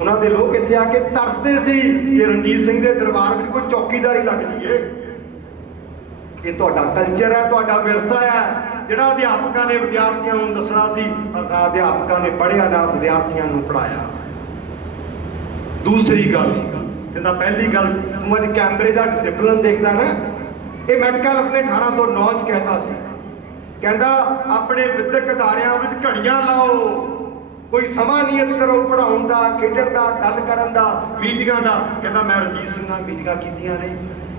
उन्होंने लोग इत्थे आके तरसते सी कि रणजीत सिंह के दरबार में कोई चौकीदारी लग जाइए। ये तुहाडा कल्चर है, तुहाडा विरसा है, जिहड़ा अध्यापकों ने विद्यार्थियों को दसना सी, पर ना अध्यापकों ने पढ़िया ना विद्यार्थियों को पढ़ाया। दूसरी गल कहता, पहली गल तू अज कैमरे का डिसिपलिन देखता ना, ये मैटकैल्फ ने 1809 कहता सी, कहता अपने विद्यक अदारियां विच घड़ियां लाओ, कोई समा नियत करो पढ़ाउण दा, खेडण दा, गल करन दा, मीटिंगां दा। कहता मैं रणजीत सिंह नाल मीटिंगां कीतियां ने,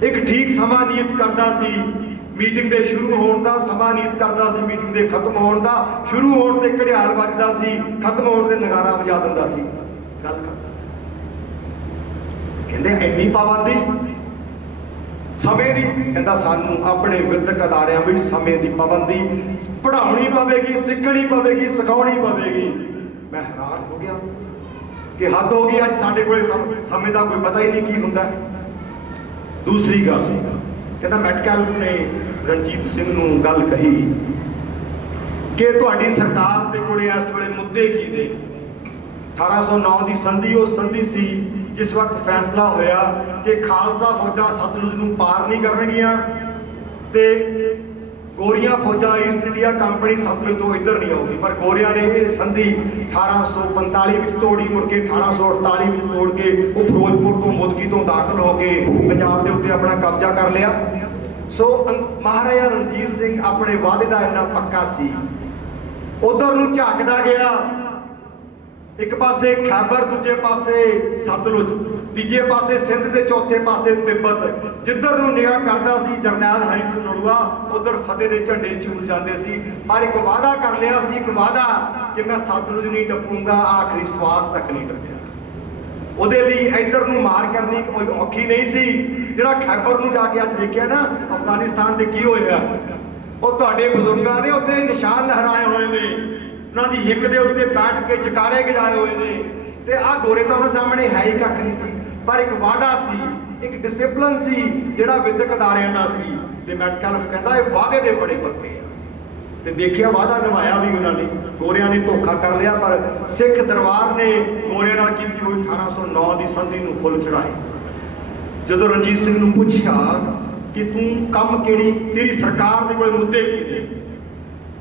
एक ठीक समा नियत करदा सी मीटिंग के शुरू होने का, समा नियत करदा सी मीटिंग के खत्म होने का, शुरू होने ते घड़ियाल वजदा सी, खत्म होने ते नगारा वजा दिंदा सी। गल करदा कहंदे इन्नी पाबंदी समय की, कहता सानू अपने विद्यक अदारियां विच समय की पाबंदी पढ़ाउणी पवेगी, सीखनी पवेगी, सिखाउणी पवेगी। मैं हैरान हो गया कि हद हो गई, अज साडे कोले समय का कोई पता ही नहीं की हुंदा। दूसरी गल कहता मैटकैल्फ ने रणजीत सिंह नूं गल कही कि तुहाडी सरकार दे कोले इस वेले मुद्दे की ने। 1809 की संधि उस संधि सी जिस वक्त फैसला होया कि खालसा फौजा सतलुज नूं पार नहीं करनगियां ते गोरियां फौजा ईस्ट इंडिया कंपनी सतलुज तो इधर नहीं आऊगी। पर गोरियां ने यह संधि 1845 में तोड़ी, मुड़ के 1848 में तोड़ के वो फिरोजपुर तो मुदगी तो दाखिल होकर पंजाब के उत्ते अपना कब्जा कर लिया। सो महाराजा रणजीत सिंह अपने वादे का इन्ना पक्का सी, उधर नूं झाकदा गया। एक पासे खैबर, दूजे पासे सतलुज, तीजे पासे सिंध के, चौथे पासे तिब्बत। जिधर नूं निगाह करदा सी जरनैल हरी सिंह नलूआ, उधर फतेह के झंडे झूल जाते सी। पर एक वादा कर लिया सी, एक वादा कि मैं सतलुज नहीं टपूंगा, आखिरी श्वास तक नहीं टप्पिया। ਉਹਦੇ ਲਈ इधर ਨੂੰ मार करनी कोई औखी नहीं सी। ਜਿਹੜਾ खैबर ਨੂੰ ਜਾ ਕੇ ਅੱਜ ਦੇਖਿਆ ਨਾ अफगानिस्तान ਦੇ ਕੀ ਹੋਇਆ, ਉਹ ਤੁਹਾਡੇ ਬਜ਼ੁਰਗਾਂ ਨੇ ਉੱਥੇ ਨਿਸ਼ਾਨ ਲਹਿਰਾਏ ਹੋਏ ਨੇ, ਉਹਨਾਂ ਦੀ ਹਿੱਕ ਦੇ ਉੱਤੇ ਬੈਠ ਕੇ ਜਕਾਰੇ ਗਜਾਏ ਹੋਏ ਨੇ। ਤੇ ਆਹ ਗੋਰੇ ਤਾਂ ਉਹਨਾਂ ਸਾਹਮਣੇ ਹੈ ਹੀ ਕੱਖ ਨਹੀਂ ਸੀ, ਪਰ ਇੱਕ ਵਾਅਦਾ ਸੀ, ਇੱਕ ਡਿਸਪਲਿਨ ਸੀ ਜਿਹੜਾ ਵਿਦਿਅਕ ਅਦਾਰਿਆਂ ਦਾ ਸੀ। ਤੇ ਮੈਟਕੈਲਫ ਕਹਿੰਦਾ ਇਹ ਵਾਅਦੇ ਦੇ ਬੜੇ ਪੱਕੇ ਆ। ਤੇ ਦੇਖਿਆ ਵਾਅਦਾ ਨਿਭਾਇਆ ਵੀ ਉਹਨਾਂ ਨੇ। ਗੋਰਿਆਂ ਨੇ ਧੋਖਾ ਕਰ ਲਿਆ, ਪਰ ਸਿੱਖ ਦਰਬਾਰ ਨੇ ਗੋਰਿਆਂ ਨਾਲ ਕੀਤੀ ਹੋਈ 1809 ਦੀ ਸੰਧੀ ਨੂੰ ਫੁੱਲ ਚੜਾਏ। ਜਦੋਂ ਰਣਜੀਤ ਸਿੰਘ ਨੂੰ ਪੁੱਛਿਆ ਕਿ ਤੂੰ ਕੰਮ ਕਿਹੜੀ, ਤੇਰੀ ਸਰਕਾਰ ਦੇ ਕੋਲ ਮੁੱਦੇ ਕੀ ਨੇ,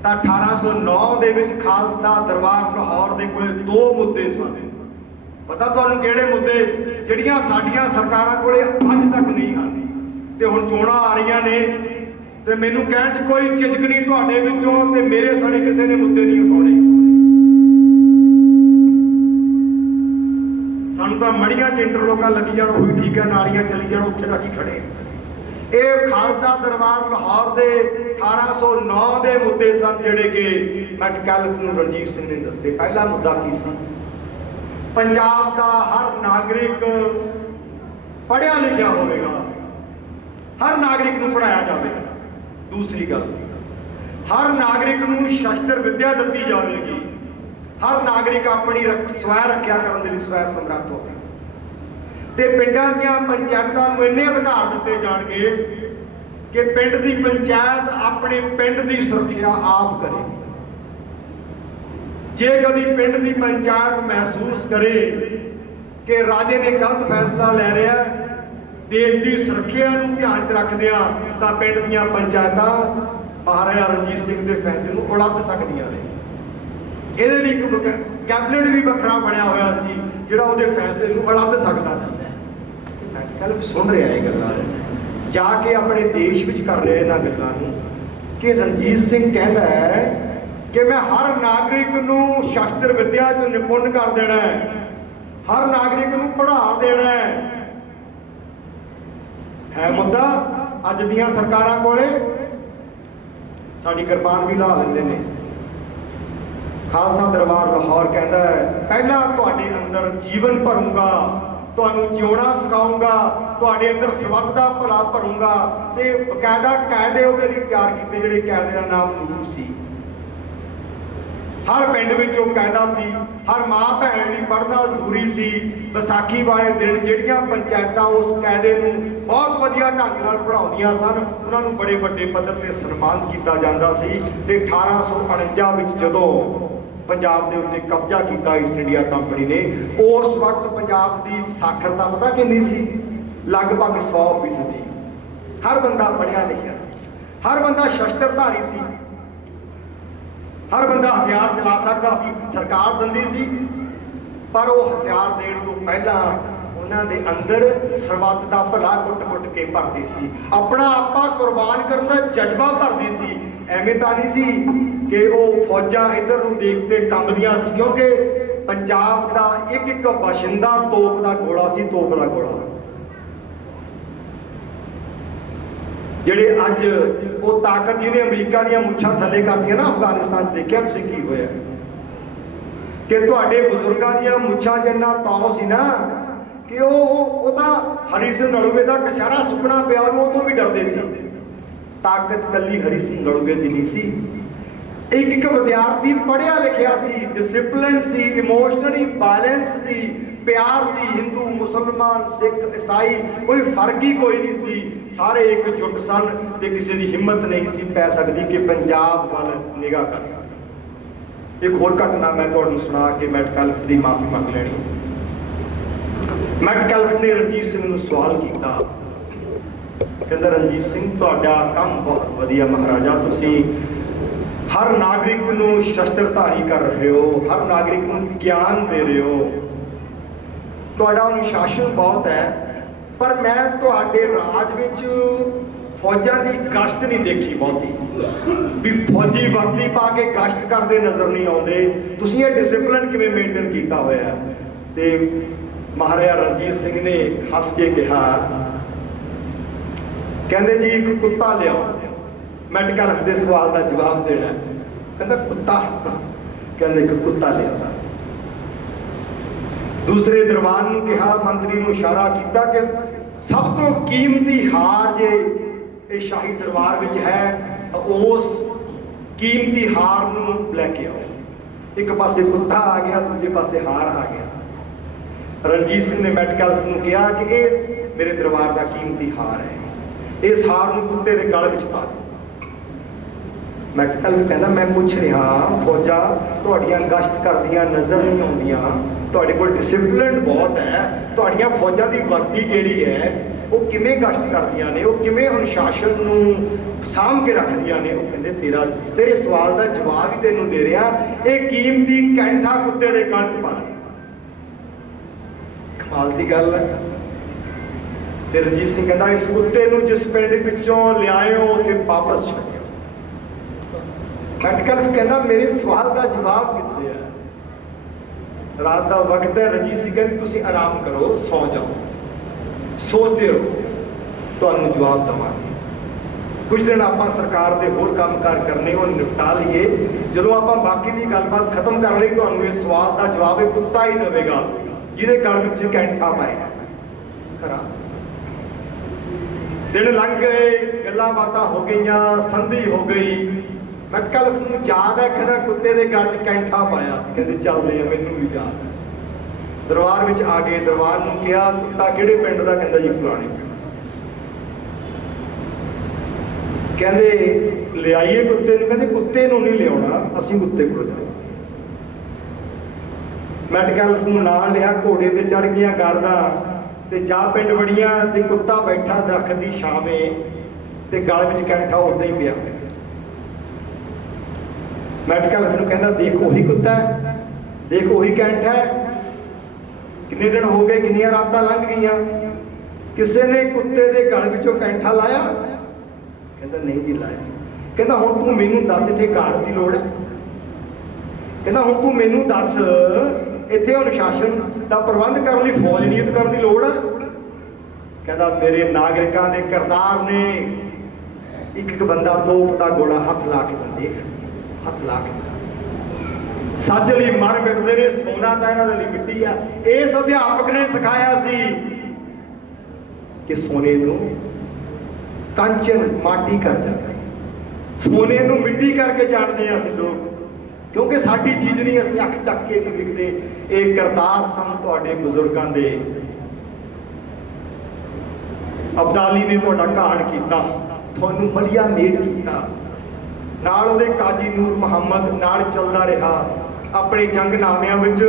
ਤਾਂ 1809 ਦੇ ਵਿੱਚ ਖਾਲਸਾ ਦਰਬਾਰ ਲਾਹੌਰ ਦੇ ਕੋਲੇ 2 ਮੁੱਦੇ ਸਨ। ਪਤਾ ਤੁਹਾਨੂੰ ਕਿਹੜੇ ਮੁੱਦੇ, ਜਿਹੜੀਆਂ ਸਾਡੀਆਂ ਸਰਕਾਰਾਂ ਕੋਲੇ ਅੱਜ ਤੱਕ ਨਹੀਂ ਹਨ। ਤੇ ਹੁਣ ਚੋਣਾਂ ਆ ਰਹੀਆਂ ਨੇ ਤੇ ਮੈਨੂੰ ਕਹਿਣ 'ਚ ਕੋਈ ਝਿਜਕ ਨਹੀਂ ਤੁਹਾਡੇ ਵਿੱਚੋਂ, ਤੇ ਮੇਰੇ ਸਣੇ ਕਿਸੇ ਨੇ ਮੁੱਦੇ ਨਹੀਂ ਉਠਾਉਣੇ। ਸਾਨੂੰ ਤਾਂ ਮੜੀਆਂ 'ਚ ਇੰਟਰਲੋਕਾਂ ਲੱਗੀ ਜਾਣ, ਉਹੀ ਠੀਕ ਹੈ, ਨਾਲੀਆਂ ਚਲੀ ਜਾਣ, ਉੱਥੇ ਤੱਕ ਹੀ ਖੜੇ ਆ। ਇਹ ਖਾਲਸਾ ਦਰਬਾਰ ਲਾਹੌਰ ਦੇ 1809 ਦੇ ਮੁੱਦੇ ਸਨ ਜਿਹੜੇ ਕਿ ਮੈਟਕੈਲਫ ਨੂੰ ਰਣਜੀਤ ਸਿੰਘ ਨੇ ਦੱਸੇ। ਪਹਿਲਾ ਮੁੱਦਾ ਕੀ ਸੀ? ਪੰਜਾਬ ਦਾ ਹਰ ਨਾਗਰਿਕ ਪੜ੍ਹਿਆ ਲਿਖਿਆ ਹੋਵੇਗਾ, ਹਰ ਨਾਗਰਿਕ ਨੂੰ ਪੜ੍ਹਾਇਆ ਜਾਵੇਗਾ। दूसरी गल, हर नागरिक नूं शस्त्र विद्या दी जाएगी, हर नागरिक अपनी स्वै रखिया करने के लिए स्वै समर्थ होवे। ते पिंडां दीआं पंचायतां नूं इन्ने अधिकार दिते जाणगे कि पिंड दी पंचायत अपने पिंड दी सुरक्षा आप करे। जे कदी पिंड दी पंचायत महसूस करे कि राजे ने गलत फैसला ले रहा है, देश की सुरक्षा नूं ध्यान च रखदिआं, तां पिंड दीआं पंचायतां महाराजा रणजीत सिंह के फैसले नूं उलट सकदियां ने। इहदे लई एक कैबिनेट भी वखरा बनया होया सी जिहड़ा उहदे फैसले नूं उलट सकदा सी। मैटकैल्फ सुन रहा है गल्लां, जाके अपने देश विच कर रहे इन्हां गल्लां नूं कि रणजीत सिंह कहता है कि मैं हर नागरिक नूं शस्त्र विद्या च निपुण कर देना है, हर नागरिक नूं पढ़ा देना है मुद्दा। अज दियां सरकारां कोले साडी किरपान भी ला लेंदे ने। खालसा दरबार लाहौर कहता है पहला तुहाडे अंदर जीवन भरूंगा, तुहानूं जिउणा सिखाऊंगा, तुहाडे अंदर सरबत दा भला भरूंगा। ते बकायदा कायदे उहदे लई तैयार कीते, जिहड़े कायदे दा नाम नूर सी। हर पिंड विच ओह कहता सी, हर माँ भैन लई पढ़ना जरूरी सी। विसाखी वाले दिन जिहड़ियां पंचायतां उस कायदे नूं बहुत वधिया ढंग नाल पढ़ाउंदियां सन, उन्हां नूं बड़े वड्डे पੱਧਰ ते सन्मानित कीता जांदा सी। ते 1849 विच जदों पंजाब दे उत्ते कब्जा किया ईस्ट इंडिया कंपनी ने, उस वक्त पंजाब की साखरता पता कितनी सी? लगभग 100%। हर बंदा पढ़िया लिखिया सी, हर बंदा शस्त्रधारी सी, हर बंदा हथियार चला सकता सी, सरकार दिंदी सी। पर वो हथियार देण तो पहला उन्हां दे अंदर सरबत दा भला कुट-कुट के भरदी सी, अपना आपा कुर्बान करन दा जज्बा भरदी सी। एवें तां नहीं सी कि वो फौजां इधर नूं देखते कंबदियां सी, क्योंकि पंजाब दा एक बाशिंदा तोप दा गोला सी, तोप दा गोला। ਜਿਹੜੇ ਅੱਜ ਉਹ ਤਾਕਤ ਜਿਹਨੇ ਅਮਰੀਕਾ ਦੀਆਂ ਮੁੱਛਾਂ ਥੱਲੇ ਕਰਦੀਆਂ ਨਾ ਅਫਗਾਨਿਸਤਾਨ 'ਚ, ਦੇਖਿਆ ਤੁਸੀਂ ਕੀ ਹੋਇਆ ਕਿ ਤੁਹਾਡੇ ਬਜ਼ੁਰਗਾਂ ਦੀਆਂ ਮੁੱਛਾਂ ਜਿੰਨਾ ਤੌ ਸੀ ਨਾ ਕਿ ਉਹ ਤਾਂ ਹਰੀ ਸਿੰਘ ਨਲੂਏ ਦਾ ਕਸ਼ਹਿਰਾ ਸੁੱਕਣਾ ਪਿਆ, ਉਹ ਤੋਂ ਵੀ ਡਰਦੇ ਸੀ। ਤਾਕਤ ਕੱਲੀ ਹਰੀ ਸਿੰਘ ਨਲੂਏ ਦੀ ਨਹੀਂ ਸੀ। ਇੱਕ ਵਿਦਿਆਰਥੀ ਪੜ੍ਹਿਆ ਲਿਖਿਆ ਸੀ, ਡਿਸਿਪਲਿਨ ਸੀ, ਇਮੋਸ਼ਨਲੀ ਬੈਲੈਂਸ ਸੀ, प्यार सी। हिंदू मुसलमान सिख ईसाई कोई फर्क ही कोई नहीं सी, सारे एकजुट सन ते किसी की हिम्मत नहीं सी पै सकती कि पंजाब वाल निगाह कर सकते। एक होर घटना मैं तुहानूं सुना के मैटकैल्फ की माफ़ी मंग लैनी। मैटकैल्फ ने रणजीत सिंह नूं सवाल किया, कहंदा रणजीत सिंह तुहाडा काम बहुत वधिया महाराजा, तुसीं हर नागरिक नूं शस्त्रधारी कर रहे हो, हर नागरिक नूं ज्ञान दे रहे हो, ਤੁਹਾਡਾ ਅਨੁਸ਼ਾਸਨ बहुत है, पर मैं ਤੁਹਾਡੇ ਰਾਜ ਵਿੱਚ फौजां की गश्त नहीं देखी बहुती भी फौजी वर्दी पा के गश्त करते नज़र नहीं आते। तुसीं ये डिसिपलिन किवें मेनटेन किया होया है? ते महाराजा रणजीत सिंह ने हस के कहा, कहंदे जी एक कुत्ता लियाओ। मैटकैल्फ दे सवाल का जवाब देना, कहंदा कुत्ता, कहंदे एक कुत्ता लिया। दूसरे दरबार नूं कहा, मंत्री नूं इशारा किया कि सब तो कीमती हार जे ये शाही दरबार विच है तो उस कीमती हार नूं लैके आओ। एक पासे कुत्ता आ गया, दूजे पासे हार आ गया। रणजीत सिंह ने मैटकैल्फ नूं कहा कि ये मेरे दरबार का कीमती हार है, इस हार नूं कुत्ते दे गल विच पा दो। मैटकैल्फ कहना मैं पूछ रहा फौजा तुहाड़ियां गश्त करदियां नज़र नहीं आउंदियां, तुहाडे कोल डिसिपलिन बहुत है, तुहाड़ियां फौजां दी वर्दी जिहड़ी है वो किवें गश्त करदियां ने, वो किवें अनुशासन नूं साम के रखदियां ने? वो कहंदे तेरे सवाल का जवाब ही तैनूं दे रहा, ये कीमती कैंठा कुत्ते दे गल च पा ले। कमाल दी गल है। ते रणजीत सिंह कहंदा इस कुत्ते नूं जिस पिंड विचों लिआए हो उत्थे वापस छड्डिओ। मैटकैल्फ कहना मेरे सवाल का जवाब कितने है? रात का वक्त है, रणजीत सिंह कहते तुसीं आराम करो, सौ जाओ, सोचते रहो, तुहानूं जवाब देवांगे। कुछ दिन आप सरकार के होर कामकार करने वो निपटा लीए, जदों आप बाकी की गलबात खत्म कर ली तुहानूं इस सवाल का जवाब ये कुत्ता ही देगा जिहदे गल विच तुसीं कैंठा पाया। दिन लंघ गए, गल्लां बातां हो गईयां, संधि हो गई। मैटकैल्फ नूं याद है, कहना कुत्ते दे गल च कैंठा पाया, कहते चलदे आ, मैनूं भी याद है। दरबार विच आ गए, दरबार नूं कहा कुत्ता किहड़े पिंड दा? कहंदा जी फलाणे पिंड। कहंदे लिआइए कुत्ते नूं? कहंदे कुत्ते नूं नहीं लिआउणा, असीं कुत्ते कोल जाना। मैटकैल्फ नूं नाल लिया, घोड़े ते चढ़ गईयां गर्दां ते जा पिंड वड़ियां ते कुत्ता बैठा दरख्त दी छावें ते गल विच कैंठा उदां ही पिया। मैटकैल्फ नूं कहंदा देख वही कुत्ता है, देख वही कैंठा है। कितने दिन हो गए, कितनियां रातां लंघ गईयां, किसी ने कुत्ते दे गल विचों कैंठा लाया? कहंदा नहीं जी लाया। कहंदा हुण तूं मैनूं दस इत्थे गार्ड दी लोड़ है? कहंदा हुण तूं मैनूं दस इत्थे अनुशासन दा प्रबंध करन लई फौज नियत करन दी लोड़ है? कहंदा मेरे नागरिकां दे किरदार ने एक बंदा तोप दा गोला हथ ला के देख, हथ ला के सच लई मर मिटदे ने, सोना तां इन्हां दे लई मिट्टी आ। इस अध्यापक ने सिखाया सी कि सोने नूं कंचन माटी कर जाते, सोने नूं मिट्टी करके जानते हैं असीं लोग। क्योंकि साडी चीज़ नहीं, असीं अख चक के नहीं विकते। ये करतार सन तुहाडे बुजुर्गां दे। अब्दाली ने तुहाडा घाण कीता, तुहानूं मलिया मेट कीता, नाल उहदे काजी नूर मुहम्मद नाल चलदा रहा। अपने जंगनामिਆਂ ਵਿੱਚ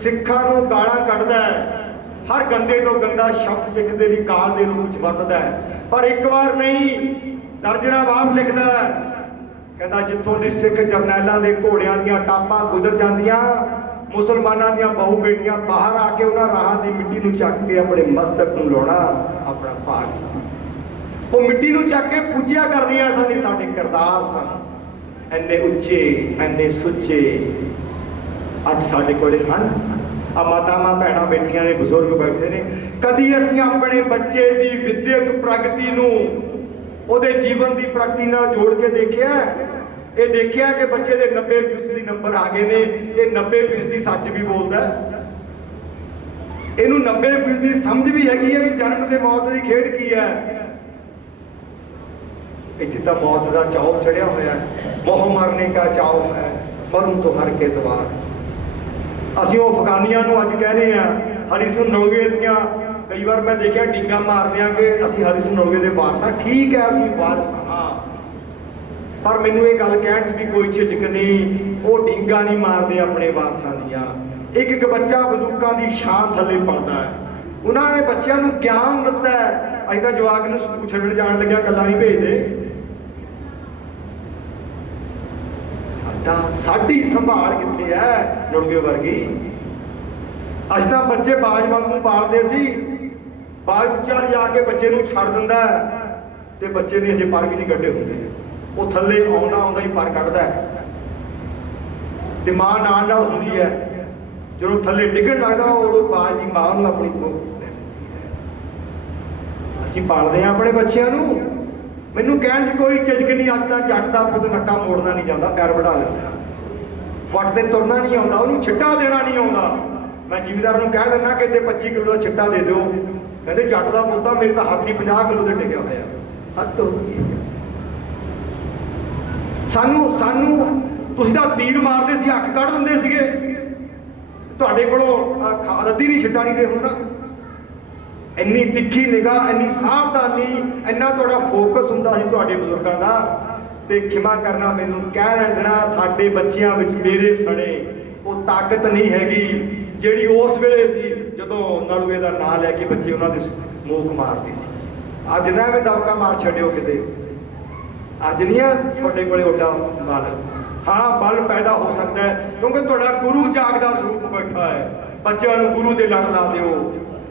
सिखां नूं गालां ਕੱਢਦਾ है, हर गंदे तो गंदा शब्द सिख दे लई गाल दे रूप ਵਿੱਚ ਵਰਤਦਾ है। पर एक बार नहीं, दर्जनां वार लिखदा है, कहता जिथों दी सिख जरनैलां दे घोड़ियां दीयां टापां गुजर जांदियां, मुसलमानां दीयां बहु बेटियां बाहर आके उन्हां राहां दी मिट्टी नूं चक के अपने मस्तक नूं लाउणा अपना भाग सन। वो मिट्टी नूं चक के पूजिया करदियां सन, साडे करतार सन, इन्ने उच्चे इन्ने सुच्चे। अज साडे कोले हन आ मातावां भैणां बैठियां ने, बुजुर्ग बैठे ने। कदी असीं अपने बच्चे दी विद्यक प्रगति नूं ਉਹਦੇ जीवन की प्रगति नाल जोड़ के देखिया? ये देखिया कि बच्चे के 90% नंबर आ गए ने, ये 90% सच भी बोलता है, इनू 90% समझ भी हैगी है कि जन्म से मौत की खेड की है। इतनी तो मौत का चाव चढ़िया होया है, मोह मरने का चाव है, मरूं तो हर के द्वार। असीं वो अफगानियां नूं अज कहने हरी सिंह नलवे दियां, कई बार मैं देखा डींगा मारदे आ कि असीं हरी सिंह नलवे दे वारस हां। ठीक है, असीं वारस हां, पर मैनूं ये गल कहण च भी कोई झिझक नहीं, वो डींगा नहीं मारदे अपने वारसां दियां। एक एक बच्चा बंदूकां दी शान थल्ले पलदा है। उन्होंने बच्चों को ज्ञान दिता है। असीं तां जवाक नूं स्कूल छड्डण जाण लग्गिआं गल्लां नहीं भेजदे। साडी संभाल कित्थे है नलवे वर्गी? असीं तां बच्चे बाज वांगू पालदे सी, बाज उच्चा जाके बच्चे नूं छड्ड दिंदा है ते बच्चे ने अजे पर भी नहीं कड्ढे हुंदे, वो थल्ले आउंदा आउंदा ही पर कड्ढदा है ते मां नाल नाल हुंदी है। जदों थल्ले डिग्गण लगदा उदों बाज दी मां नूं अपनी कोल ले लैंदी है। असीं पालदे हां अपने बच्चों नूं। मैनूं कहण च कोई झिझक नहीं। अज तां जट दा पुੱਤ नक्का मोड़ना नहीं जांदा, पैर वढा लैंदा, वट ते तुरना नहीं आउंदा, उहनूं छिट्टा देना नहीं आउंदा। मैं जिमीदार नूं कह दिंदा कि 25 किलो का छिट्टा दे दिओ, कहते जट का पुੱਤ मेरे तो हाथी 50 किलो से टिकिया होया। हद हो गई है। सानू सानू तुसीं तां तीर मारदे सी, अख कढ़ दिंदे सीगे, तुहाडे कोलों अद्धी नहीं छिट्टा नहीं दे हुंदा। इन्नी तिखी निगाह, इन्नी सावधानी, इन्ना तुहाडा फोकस हुंदा सी तुहाडे बुजुर्गां दा। ते खिमा करना, मैनूं कह देना साडे बच्चियां विच मेरे सणे वो ताकत नहीं हैगी जिहड़ी उस वेले सी जदों नलवे दा नां लैके बच्चे उन्हां दे मूक मारदे सी। अज ना मैं दबका मार छड्डिओ किते, अज नहीं है तुहाडे कोले ओडा बल। हाँ, बल पैदा हो सकता है क्योंकि तुहाडा गुरु जागदा स्वरूप बैठा है। बच्चों नूं गुरु दे लड़ ला दिओ।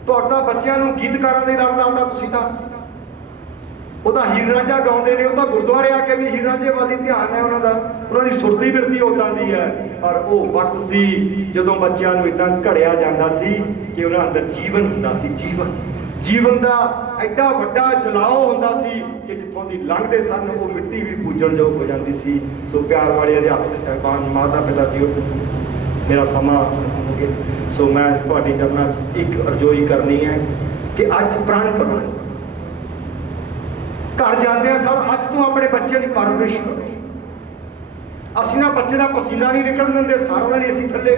तुहाडा बच्चों नूं गीतकारां दे लड़ लाता तुसीं तां। वो तो हीर रांझा गाउंदे ने, वो तो गुरुद्वारे आके भी हीर रांझे वाली ध्यान है उन्हों का, उन्होंने सुरती बिरती उदां दी है। पर वो वक्त सी जदों बच्चों नूं इदां घड़िया जांदा सी कि उन्हां अंदर जीवन हुंदा सी। जीवन का एडा वड्डा जलाओ हुंदा सी कि जिथों दी लंघदे सन वो मिट्टी भी पूजण योग हो जाती सी। सो प्यार वाले अध्यापक साहिबान, माता पिता दिओ, मेरा समा हो गया। सो मैं तुहाडी चरनां च एक अरजोई करनी है कि अज प्रण करो, घर जाते सब अज तो अपने बच्चे की परवरिश करो। असीं ना बच्चे का पसीना नहीं निकल देंगे, सारा नहीं असीं थल्ले।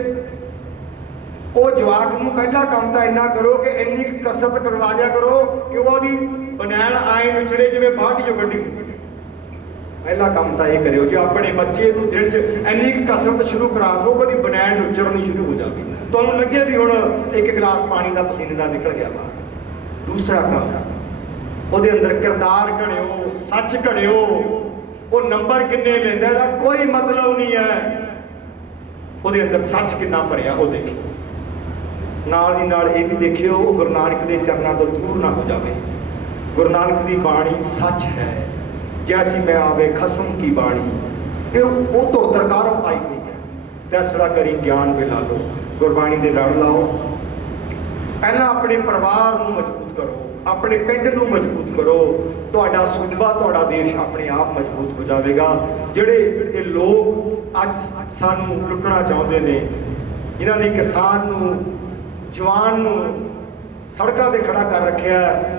वो जवाक नूं पहला काम तो इन्ना करो कि इन्नी कसरत करवा दिया करो कि वो बनैन आए निचड़े जिवें बाढ़ जो गड्डी होंदी है। पहला काम तो यह करो जो अपने बच्चे को दिन च इन्नी कसरत शुरू करा दो कभी बनैन उचड़नी शुरू हो जाए, तो लगे भी हुण एक गिलास पानी का पसीने का निकल गया बाहर। दूसरा काम ਉਹਦੇ अंदर किरदार घड़ियो, सच घड़ियो। वो नंबर किन्ने लेंदा दा कोई मतलब नहीं है, ਉਹਦੇ अंदर सच किन्ना भरिया वो देखियो। नाल दी नाल ये भी देखियो वो गुरु नानक दे चरनां तो दूर ना हो जाए। गुरु नानक दी बाणी सच है, जैसी मैं आवे खसम की बाणी, ये वो तो दरकारों आई हुई है। तैसड़ा करी ज्ञान पिला लो, गुरबाणी दे लड़ लाओ। पहला अपने परिवार को मजबूत करो, अपने पिंड को मजबूत करो, तुहाडा सूबा तुहाडा देश अपने आप मजबूत हो जाएगा। जिहड़े ये लोग अज सानू लुटना चाहते हैं, जिन्हां ने किसान नूं जवान नूं सड़कों पर खड़ा कर रखा है,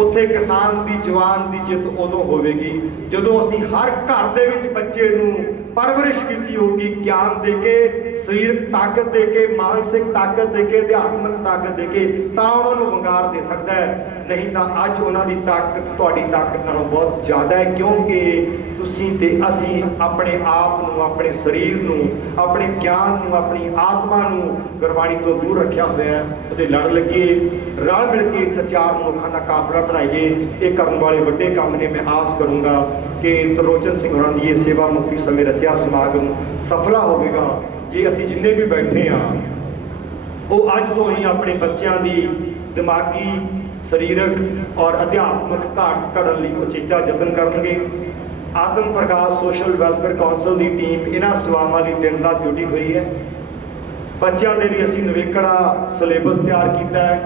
उत्थे किसान की जवान की जित उदों होवेगी जदों असीं हर घर दे विच बच्चे नूं परवरिश की होगी, ज्ञान दे के, सरीरक ताकत दे के, मानसिक ताकत दे के, अध्यात्मक ताकत दे के, तो उन्होंने वंगार दे सकता है। नहीं तो अज उन्होंने ताकत तुहाडी ताकत नालों बहुत ज़्यादा है, क्योंकि तुसीं ते असीं अपने आप नूं, अपने शरीर नूं, अपने ज्ञान नूं, अपनी आत्मा नूं गुरबाणी तो दूर रखा हुआ है। उहदे लड़ लगिए, रल मिल के सचार मनुखां दा काफला बनाइए। ये करने वाले वड्डे काम ने। मैं आस करूँगा कि त्रिलोचन सिंह होरां दी ये सेवा मुक्ति समय रचिया समागम सफला होवेगा जे असीं जिन्ने भी बैठे हाँ वो अज तो ही अपने बच्चों की दिमागी, सरीरक और अध्यात्मक घाट घड़न लई उचेचा यतन करनगे। आत्म प्रकाश सोशल वैलफेयर कौंसल की टीम इन्हां सेवावां लई दिन रात जुटी हुई है। बच्चों के लिए असीं नवेकड़ा सिलेबस तैयार किया है।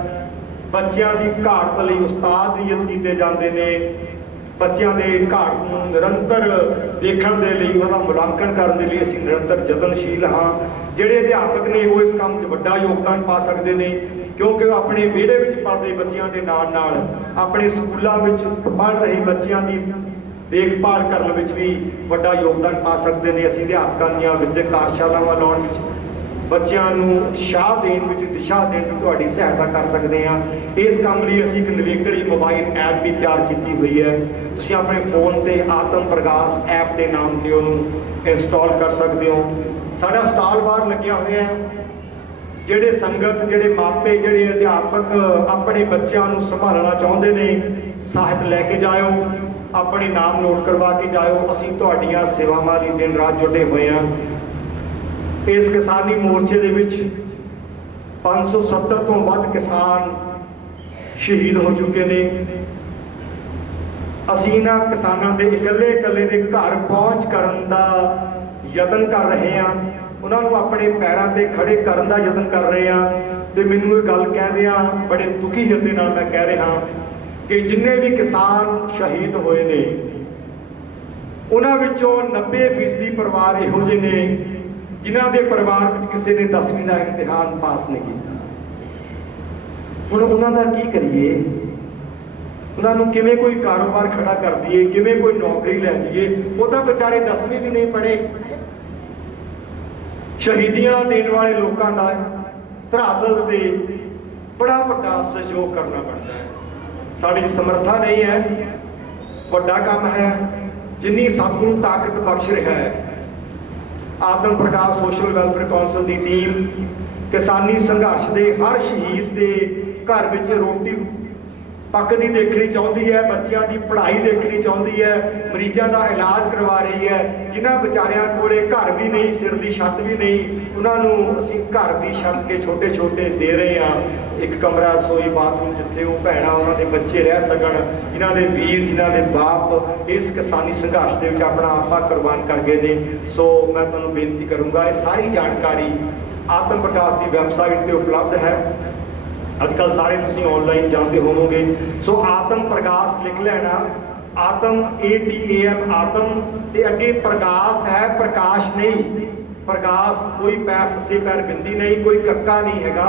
बच्चों की घाट लई उस्ताद नियत किए जाते हैं। बच्चों के घाट को निरंतर देखने के लिए, उन्होंने मुलांकन करने के लिए असीं निरंतर यतनशील हाँ। जिहड़े अध्यापक ने वो इस काम च वड्डा योगदान पा सकते हैं, क्योंकि वो अपने विहड़े में पढ़ते बच्चों के नाल नाल अपने स्कूलों में पढ़ रहे बच्चों की देखभाल करने में भी वड्डा योगदान पा सकते हैं। असीं अध्यापकों दी विद्यक कार्यशालावां लाउण विच बच्चों को उत्साह देने में, दिशा देने में तुहाडी सहायता कर सकते हैं। इस काम लिए असीं एक नवेकड़ी मोबाइल ऐप भी तैयार की हुई है। तुसीं अपने फोन से आत्म प्रकाश ऐप के नाम से उन्होंने इंस्टॉल कर सकते हो। साडा स्टॉल बाहर लग्या होया है। जिहड़े संगत, जिहड़े मापे, जिहड़े अध्यापक अपने बच्चों को संभालना चाहते हैं, साहित्य लैके जाओ, अपने नाम नोट करवा के जाओ। असीं तुहाडीआं सेवावां लई दिन रात जुटे हुए हैं। इस किसानी मोर्चे दे विच 570 तो वध किसान शहीद हो चुके ने। असीं इन्हां किसानां दे इकल्ले इकल्ले दे घर पहुँच करन दा यतन कर रहे हैं, उन्होंने अपने पैरों ते खड़े करन दा यतन कर रहे हैं। तो मैनूं ये गल कहदिआं बड़े दुखी हिरदे नाल मैं कह रहा कि जिन्ने भी किसान शहीद होए ने, उन्हां विचों 90% परिवार इहो जिहे ने जिन्हां दे परिवार विच किसी ने 10वीं का इम्तिहान पास नहीं किया। हुण उन्हां दा की करिए? उन्होंने किवें कोई कारोबार खड़ा कर दिए, किवें कोई नौकरी लै दिए? वो तो बेचारे 10वीं भी नहीं पढ़े। शहीदियां देने वाले लोगों का धरातल से बड़ा वड्डा सहयोग करना पड़ता है। साड़ी समर्था नहीं है, वड्डा काम है। जिन्नी सतगुरु ताकत बख्श रहा है आत्म प्रकाश सोशल वैलफेयर कौंसल की टीम किसानी संघर्ष के हर शहीद के घर में रोटी पकदी देखनी चाहती है, बच्चों की पढ़ाई देखनी चाहती है, मरीजों का इलाज करवा रही है। जिन्होंने बेचारियां कोले घर भी नहीं, सिर की छत भी नहीं, उन्होंने असीं घर भी छत के छोटे छोटे दे रहे हैं। एक कमरा, रसोई, बाथरूम जिथे वो भैणां उन्होंने बच्चे रह सकन, जिन्हों के वीर, जिन्हों के बाप इस किसानी संघर्ष के अपना आपा कुर्बान कर गए हैं। सो मैं तुहानूं बेनती करूँगा, ये सारी जानकारी आत्म प्रकाश की वैबसाइट पर उपलब्ध है। अजकल सारे तुसीं ऑनलाइन जानते होवोगे। सो आत्म प्रकाश लिख लेना, आत्म ATAM आत्म ते अगे प्रकाश है, प्रकाश नहीं। प्रकाश कोई पैर सस्ते पैर बिंदी नहीं, कोई कक्का नहीं हैगा,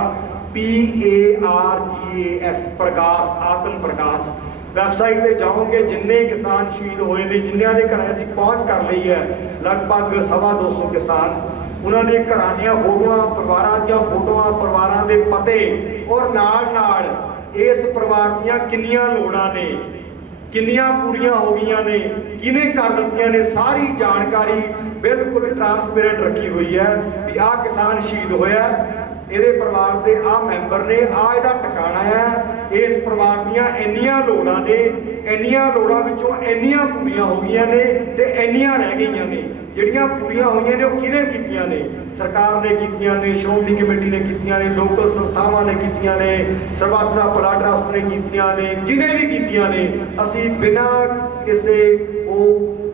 PARGAS प्रकाश, आत्म प्रकाश। वैबसाइट पर जाओगे, जिन्ने किसान शहीद होए ने, जिन्हों के घर असीं पहुँच कर ली है, लगभग 225 किसान, उन्होंने घर दियां फोटोआं, परिवारां दियां फोटोआं, परिवारां दे पते और नाल नाल इस परिवार दियां किन्नियां लोड़ां ने, किन्नियां पूरियां हो गईयां ने, किने कर दित्तियां ने, सारी जानकारी बिल्कुल ट्रांसपेरेंट रखी हुई है भी आ किसान शहीद होया, ਇਹਦੇ परिवार के आ मैंबर ने, आ ਇਹਦਾ ਟਿਕਾਣਾ है, इस परिवार दियां ਇੰਨੀਆਂ ਲੋੜਾਂ ने, ਇੰਨੀਆਂ ਲੋੜਾਂ ਵਿੱਚੋਂ ਇੰਨੀਆਂ ਪੂਰੀਆਂ ਹੋ ਗਈਆਂ ਨੇ ਤੇ ਇੰਨੀਆਂ ਰਹਿ ਗਈਆਂ ਨੇ। ਜਿਹੜੀਆਂ ਪੂਰੀਆਂ ਹੋਈਆਂ ਨੇ ਉਹ ਕਿਹਨੇ ਕੀਤੀਆਂ ਨੇ? ਸਰਕਾਰ ਨੇ ਕੀਤੀਆਂ ਨੇ, ਸ਼੍ਰੋਮਣੀ ਕਮੇਟੀ ਨੇ ਕੀਤੀਆਂ ਨੇ, ਲੋਕਲ ਸੰਸਥਾਵਾਂ ਨੇ ਕੀਤੀਆਂ ਨੇ, ਸਰਬੱਤ ਦਾ ਭਲਾ ਟਰੱਸਟ ਨੇ ਕੀਤੀਆਂ ਨੇ, ਜਿਹਨੇ ਵੀ ਕੀਤੀਆਂ ਨੇ। ਅਸੀਂ ਬਿਨਾਂ ਕਿਸੇ ਉਹ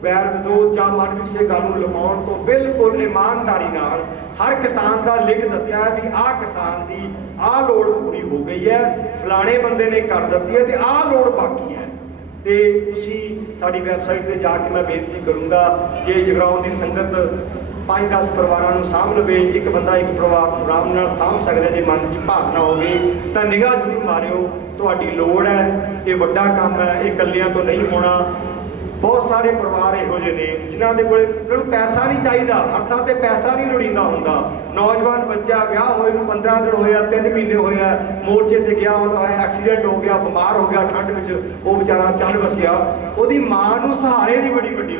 वैर विरोध या मन में किसी गल लुकाउण तो बिल्कुल ईमानदारी नाल हर किसान का लिख दिता है भी आ किसान की आ लोड़ पूरी हो गई है, फलाने बंदे ने कर दी है तो आ लोड़ बाकी है। तो तुसी साडी वैबसाइट पर जाके मैं बेनती करूँगा, जे जगराउं की संगत 5-10 परिवारों को सामभ लवे, एक बंदा एक परिवार को आराम नाल सामभ सकदा, जे मन च भावना होवे तां निगाह जरूर मारियो। तुहाडी लोड़ है, ये वड्डा काम है, ये कल्लियां तो नहीं होना। ਬਹੁਤ ਸਾਰੇ ਪਰਿਵਾਰ ਇਹੋ ਜਿਹੇ ਨੇ ਜਿਨ੍ਹਾਂ ਦੇ ਕੋਲੇ ਉਹਨਾਂ ਨੂੰ ਪੈਸਾ ਨਹੀਂ ਚਾਹੀਦਾ, ਹਰ ਥਾਂ ਤੇ ਪੈਸਾ ਨਹੀਂ ਲੋੜੀਂਦਾ ਹੁੰਦਾ। ਨੌਜਵਾਨ ਬੱਚਾ ਵਿਆਹ ਹੋਏ ਨੂੰ 15 ਦਿਨ ਹੋਏ ਆ, 3 ਮਹੀਨੇ ਹੋਏ ਆ, ਮੋਰਚੇ ਤੇ ਗਿਆ ਹੁੰਦਾ ਹੋਇਆ, ਐਕਸੀਡੈਂਟ ਹੋ ਗਿਆ, ਬਿਮਾਰ ਹੋ ਗਿਆ ਠੰਡ ਵਿੱਚ, ਉਹ ਵਿਚਾਰਾ ਚੱਲ ਵਸਿਆ, ਉਹਦੀ ਮਾਂ ਨੂੰ ਸਹਾਰੇ ਦੀ ਬੜੀ ਵੱਡੀ